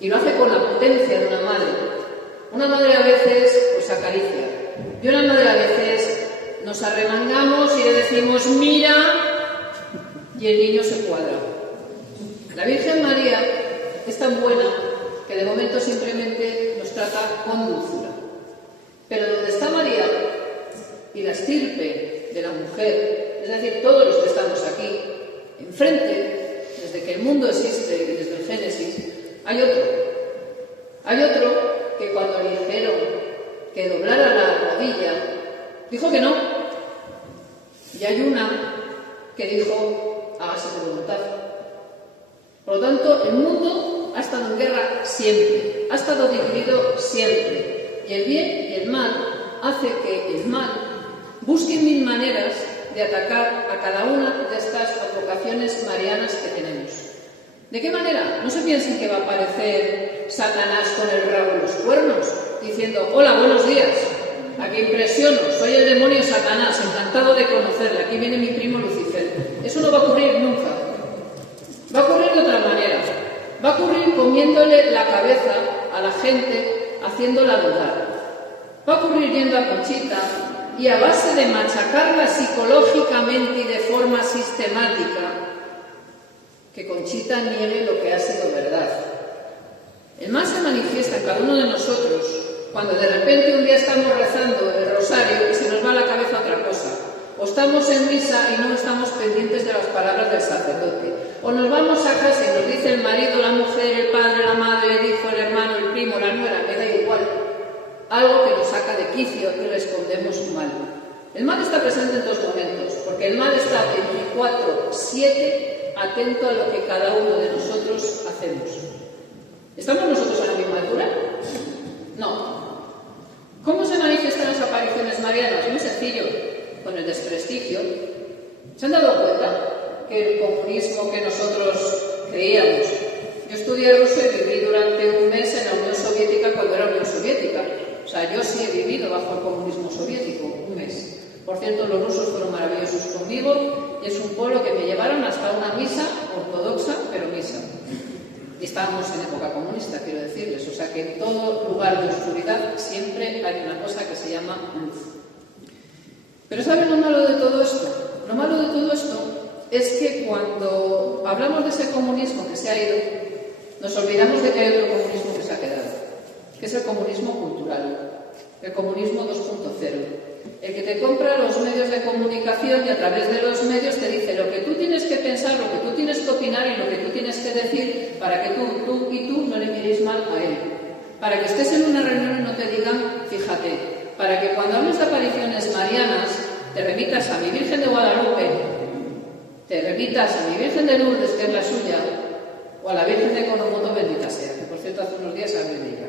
y lo hace con la potencia de una madre a veces pues acaricia, y una madre a veces nos arremangamos y le decimos mira, y el niño se cuadra. La Virgen María es tan buena que de momento simplemente nos trata con dulzura. Pero donde está María y la estirpe de la mujer, es decir, todos los que estamos aquí, enfrente, desde que el mundo existe, desde el Génesis, hay otro que cuando le dijeron que doblara la rodilla, dijo que no. Y hay una que dijo, hágase tu voluntad. Por lo tanto, el mundo ha estado en guerra siempre, ha estado dividido siempre. Y el bien y el mal hace que el mal busque mil maneras de atacar a cada una de estas advocaciones marianas que tenemos. ¿De qué manera? No se piensen que va a aparecer Satanás con el rabo en los cuernos, diciendo: hola, buenos días, aquí impresiono, soy el demonio Satanás, encantado de conocerle, aquí viene mi primo Lucifer. Eso no va a ocurrir nunca. Va a ocurrir de otra manera. Va a ocurrir comiéndole la cabeza a la gente, haciéndola dudar. Va a ocurrir yendo a Conchita y a base de machacarla psicológicamente y de forma sistemática, que Conchita niegue lo que ha sido verdad. El mal se manifiesta en cada uno de nosotros cuando de repente un día estamos rezando el rosario y se nos va a la cabeza otra cosa. O estamos en misa y no estamos pendientes de las palabras del sacerdote. O nos vamos a casa y nos dice el marido, la mujer, el padre, la madre, el hijo, el hermano, el primo, la nuera, me da igual. Algo que nos saca de quicio y respondemos un mal. El mal está presente en dos momentos, porque el mal está 24/7 atento a lo que cada uno de nosotros hacemos. ¿Estamos nosotros a la misma altura? No. ¿Cómo se manifiestan las apariciones marianas? Muy sencillo, con el desprestigio. ¿Se han dado cuenta que el comunismo que nosotros creíamos? Yo estudié ruso y viví durante un mes en la Unión Soviética cuando era Unión Soviética. O sea, yo sí he vivido bajo el comunismo soviético, un mes. Por cierto, los rusos fueron maravillosos conmigo y es un pueblo que me llevaron hasta una misa ortodoxa, pero misa. Y estábamos en época comunista, quiero decirles. O sea que en todo lugar de oscuridad siempre hay una cosa que se llama luz. Pero ¿saben lo malo de todo esto? Lo malo de todo esto es que cuando hablamos de ese comunismo que se ha ido, nos olvidamos de que hay otro comunismo que se ha quedado, que es el comunismo cultural, el comunismo 2.0. El que te compra los medios de comunicación y a través de los medios te dice lo que tú tienes que pensar, lo que tú tienes que opinar y lo que tú tienes que decir para que tú no le miréis mal a él. Para que estés en una reunión y no te digan, fíjate, para que cuando hables de apariciones marianas te remitas a mi Virgen de Guadalupe, te remitas a mi Virgen de Lourdes, que es la suya, o a la Virgen de Konomoto, bendita sea, que por cierto hace unos días hablé de ella.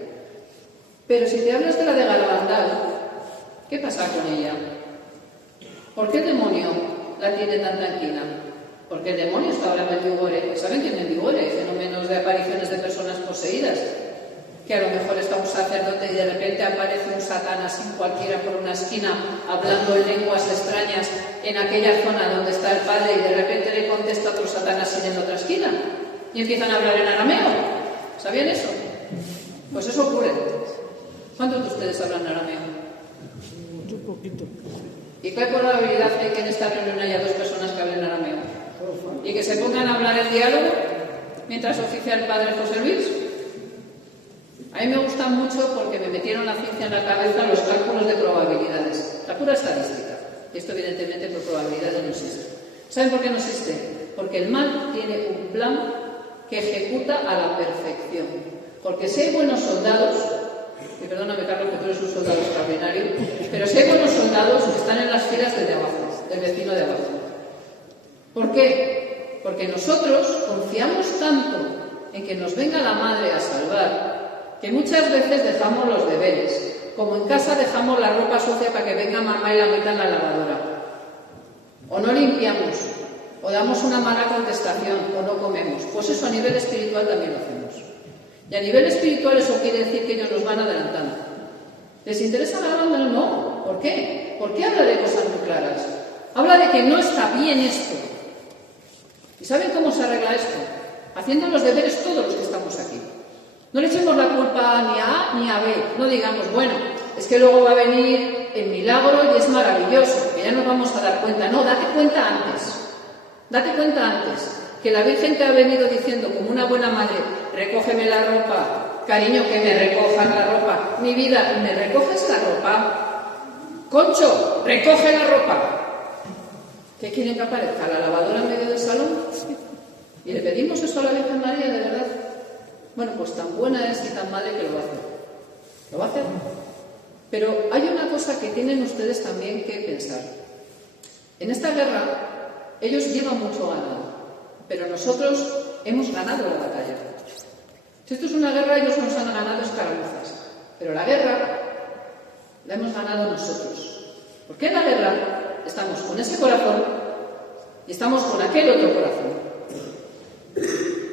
Pero si te hablas de la de Garabandal, ¿qué pasa con ella? ¿Por qué el demonio la tiene tan tranquila? Porque el demonio está ahora en Medjugorje. ¿Saben quién es Medjugorje? Fenómenos de apariciones de personas poseídas. Que a lo mejor está un sacerdote y de repente aparece un Satanás sin cualquiera por una esquina hablando en lenguas extrañas en aquella zona donde está el padre y de repente le contesta otro Satanás sin en otra esquina y empiezan a hablar en arameo. ¿Sabían eso? Pues eso ocurre. ¿Cuántos de ustedes hablan arameo? Un poquito. ¿Y qué probabilidad hay que en esta reunión haya dos personas que hablen arameo? ¿Y que se pongan a hablar en diálogo mientras oficia el padre José Luis? A mí me gusta mucho porque me metieron la ciencia en la cabeza los cálculos de probabilidades, la pura estadística. Y esto evidentemente por probabilidades no existe. ¿Saben por qué no existe? Porque el mal tiene un plan que ejecuta a la perfección. Porque si hay buenos soldados, y perdóname Carlos que tú eres un soldado extraordinario, pero si hay buenos soldados están en las filas del de abajo, del vecino de abajo. ¿Por qué? Porque nosotros confiamos tanto en que nos venga la madre a salvar, que muchas veces dejamos los deberes, como en casa dejamos la ropa sucia para que venga mamá y la meta en la lavadora, o no limpiamos, o damos una mala contestación, o no comemos. Pues eso a nivel espiritual también lo hacemos. Y a nivel espiritual eso quiere decir que ellos nos van adelantando. ¿Les interesa la banda? No. ¿Por qué? ¿Por qué habla de cosas muy claras? Habla de que no está bien esto. ¿Y saben cómo se arregla esto? Haciendo los deberes todos los que estamos aquí. No le echemos la culpa ni a A ni a B. No digamos, bueno, es que luego va a venir el milagro y es maravilloso, que ya nos vamos a dar cuenta. No, date cuenta antes. Date cuenta antes. Que la Virgen te ha venido diciendo como una buena madre, recógeme la ropa, cariño, que me recojan la ropa. Mi vida, ¿me recoges la ropa? Concho, recoge la ropa. ¿Qué quieren que aparezca? ¿La lavadora en medio del salón? ¿Y le pedimos eso a la Virgen María, de verdad? Bueno, pues tan buena es y tan madre que lo va a hacer. Lo va a hacer. Pero hay una cosa que tienen ustedes también que pensar. En esta guerra, ellos llevan mucho ganado, pero nosotros hemos ganado la batalla. Si esto es una guerra, ellos nos han ganado escaramuzas. Pero la guerra la hemos ganado nosotros. Porque en la guerra estamos con ese corazón y estamos con aquel otro corazón.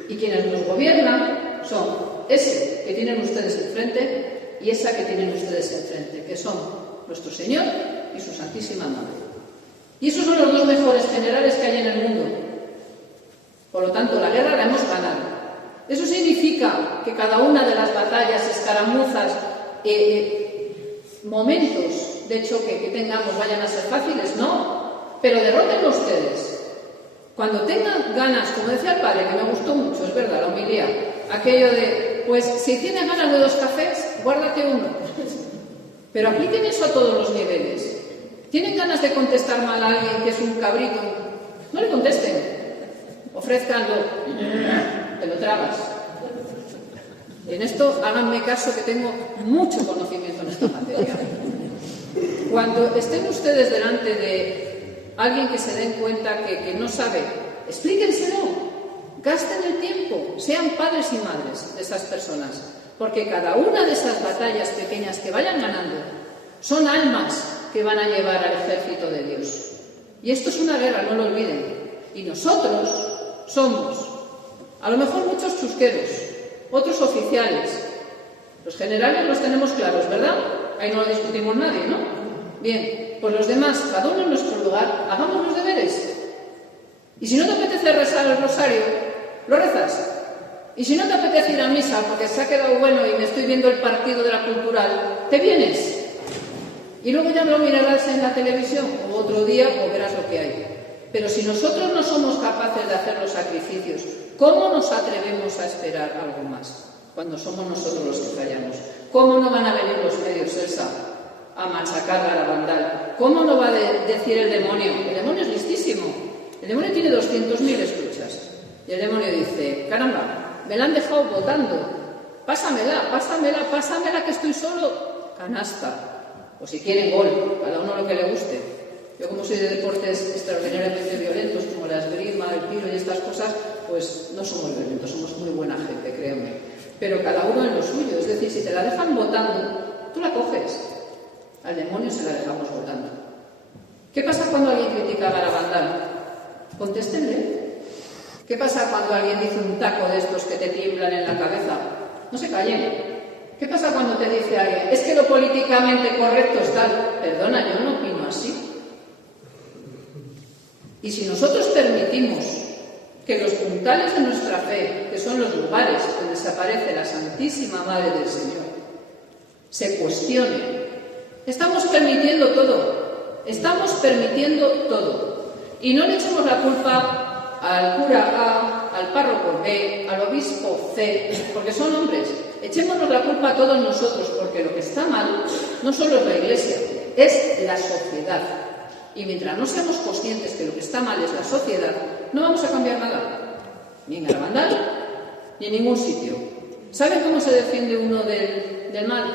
Y quienes nos gobiernan son ese que tienen ustedes enfrente y esa que tienen ustedes enfrente, que son nuestro Señor y su Santísima Madre. Y esos son los dos mejores generales que hay en el mundo. Por lo tanto, la guerra la hemos ganado. ¿Eso significa que cada una de las batallas, escaramuzas, momentos de choque que tengamos vayan a ser fáciles? No, pero derrótenlo ustedes. Cuando tengan ganas, como decía el padre, que me gustó mucho, es verdad, la homilía, aquello de, pues si tienes ganas de 2 cafés, guárdate uno. Pero apliquen eso a todos los niveles. ¿Tienen ganas de contestar mal a alguien que es un cabrito? No le contesten. Ofrézcanlo. Te lo tragas. Y en esto háganme caso que tengo mucho conocimiento en esta materia. Cuando estén ustedes delante de alguien que se den cuenta que no sabe, explíquenselo. Gasten el tiempo. Sean padres y madres de esas personas. Porque cada una de esas batallas pequeñas que vayan ganando son almas que van a llevar al ejército de Dios. Y esto es una guerra, no lo olviden. Y nosotros somos, a lo mejor muchos chusqueros, otros oficiales. Los generales los tenemos claros, ¿verdad? Ahí no lo discutimos nadie, ¿no? Bien, pues los demás, cada uno en nuestro lugar, hagamos los deberes. Y si no te apetece rezar el rosario, lo rezas. Y si no te apetece ir a misa porque se ha quedado bueno y me estoy viendo el partido de la cultural, te vienes. Y luego ya lo mirarás en la televisión o otro día o verás lo que hay. Pero si nosotros no somos capaces de hacer los sacrificios, ¿cómo nos atrevemos a esperar algo más? Cuando somos nosotros los que fallamos. ¿Cómo no van a venir los medios, Elsa, a machacar a la bandal? ¿Cómo no va a decir el demonio? El demonio es listísimo. El demonio tiene 200.000 escuchas. Y el demonio dice, caramba, me la han dejado votando. Pásamela, que estoy solo. Canasta. O si quieren gol, cada uno lo que le guste. Yo como soy de deportes extraordinariamente violentos, como la esgrima, el tiro y estas cosas, pues no somos violentos, somos muy buena gente, créanme. Pero cada uno en lo suyo, es decir, si te la dejan votando, tú la coges. Al demonio se la dejamos votando. ¿Qué pasa cuando alguien critica a Garabandal? Contéstenle. ¿Qué pasa cuando alguien dice un taco de estos que te tiemblan en la cabeza? No se callen. ¿Qué pasa cuando te dice alguien, es que lo políticamente correcto es tal? Perdona, yo no opino así. Y si nosotros permitimos que los puntales de nuestra fe, que son los lugares donde se aparece la Santísima Madre del Señor, se cuestionen, estamos permitiendo todo. Estamos permitiendo todo. Y no le echemos la culpa al cura A, al párroco B, al obispo C, porque son hombres. Echémonos la culpa a todos nosotros, porque lo que está mal no solo es la Iglesia, es la sociedad. Y mientras no seamos conscientes que lo que está mal es la sociedad, no vamos a cambiar nada. Ni en Garabandal, ni en ningún sitio. ¿Saben cómo se defiende uno del mal?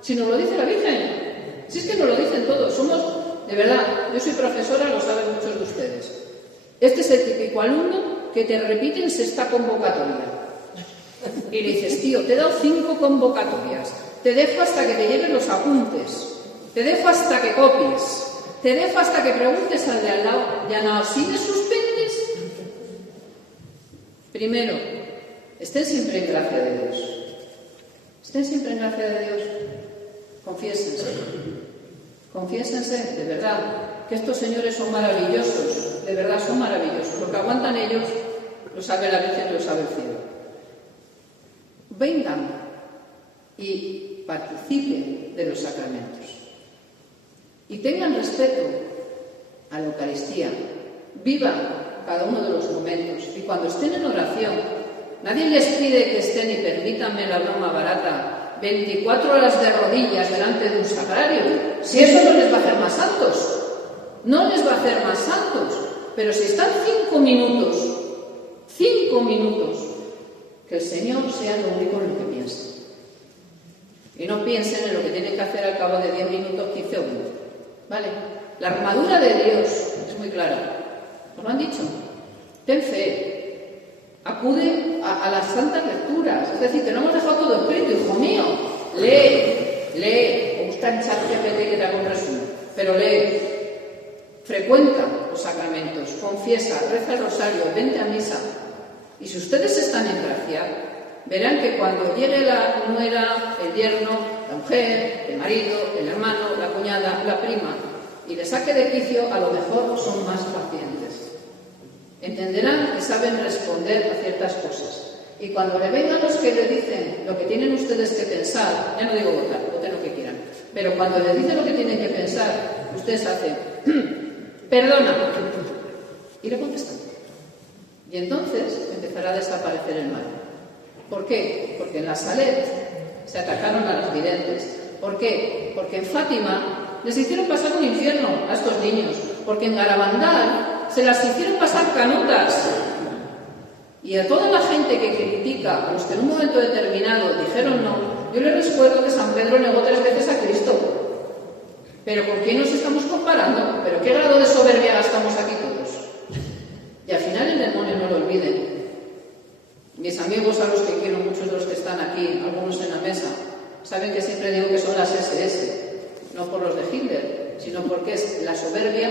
Si nos lo dice la Virgen. Si es que nos lo dicen todos. Somos, de verdad, yo soy profesora, lo saben muchos de ustedes. Este es el típico alumno que te repite en sexta convocatoria. Y le dices, tío, te he dado 5 convocatorias, te dejo hasta que te lleven los apuntes, te dejo hasta que copies, te dejo hasta que preguntes al de al lado, ¿ya no así me suspendes? Primero, estén siempre en gracia de Dios. Estén siempre en gracia de Dios. Confiésense. Confiésense, de verdad, que estos señores son maravillosos, de verdad son maravillosos. Lo que aguantan ellos lo sabe la Virgen y lo sabe el cielo. Vengan y participen de los sacramentos. Y tengan respeto a la Eucaristía. Vivan cada uno de los momentos. Y cuando estén en oración, nadie les pide que estén, y permítanme la broma barata, 24 horas de rodillas delante de un sagrario. Si eso no les va a hacer más santos. No les va a hacer más santos. Pero si están 5 minutos, que el Señor sea lo único en lo que piensen. Y no piensen en lo que tienen que hacer al cabo de 10 minutos, 15 o 20. ¿Vale? La armadura de Dios es muy clara. ¿Os lo han dicho? Ten fe. Acude a a las santas lecturas. Es decir, que no hemos dejado todo escrito, hijo mío. Lee, o busca en ChatGPT que te haga un resumen, pero lee, frecuenta los sacramentos, confiesa, reza el rosario, vente a misa. Y si ustedes están en gracia, verán que cuando llegue la nuera, el yerno, la mujer, el marido, el hermano, la cuñada, la prima, y le saque de quicio, a lo mejor son más pacientes. Entenderán y saben responder a ciertas cosas. Y cuando le vengan los que le dicen lo que tienen ustedes que pensar, ya no digo votar, voten lo que quieran, pero cuando les dicen lo que tienen que pensar, ustedes hacen, perdona, y le contestan. Y entonces empezará a desaparecer el mal. ¿Por qué? Porque en la Salet se atacaron a los videntes. ¿Por qué? Porque en Fátima les hicieron pasar un infierno a estos niños. Porque en Garabandal se las hicieron pasar canutas. Y a toda la gente que critica, a los que en un momento determinado dijeron no, yo les recuerdo que San Pedro negó 3 veces a Cristo. ¿Pero con quién nos estamos comparando? ¿Pero qué grado de soberbia gastamos aquí todos? Y al final el demonio, no lo olviden. Mis amigos, a los que quiero, muchos de los que están aquí, algunos en la mesa, saben que siempre digo que son las SS, no por los de Hitler, sino porque es la soberbia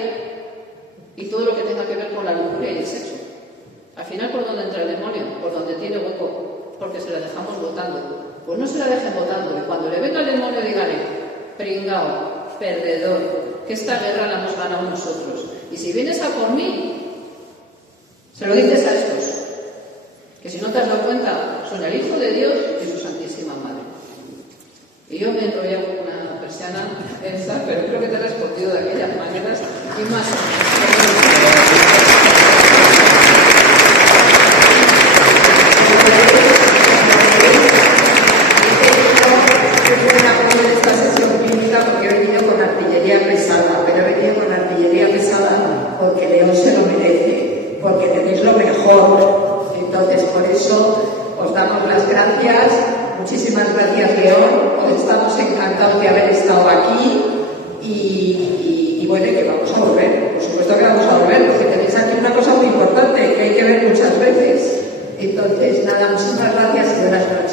y todo lo que tenga que ver con la lujuria y el sexo. Al final, ¿por dónde entra el demonio? Por donde tiene hueco, porque se la dejamos votando. Pues no se la dejen votando, y cuando le venga el demonio, díganle, pringao, perdedor, que esta guerra la hemos ganado nosotros. Y si vienes a por mí, se lo dices a estos, que si no te has dado cuenta, son el Hijo de Dios y su Santísima Madre. Y yo me enrollé con una persiana esa, pero creo que te he respondido de aquellas maneras y más. De esta sesión clínica porque he venido con artillería pesada, pero he venido con artillería pesada porque León se lo merece, porque tenéis lo mejor. Entonces, por eso os damos las gracias. Muchísimas gracias, León. Estamos encantados de haber estado aquí y bueno, que vamos a volver. Por supuesto que vamos a volver, porque tenéis aquí una cosa muy importante que hay que ver muchas veces. Entonces, nada, muchísimas gracias y buenas noches.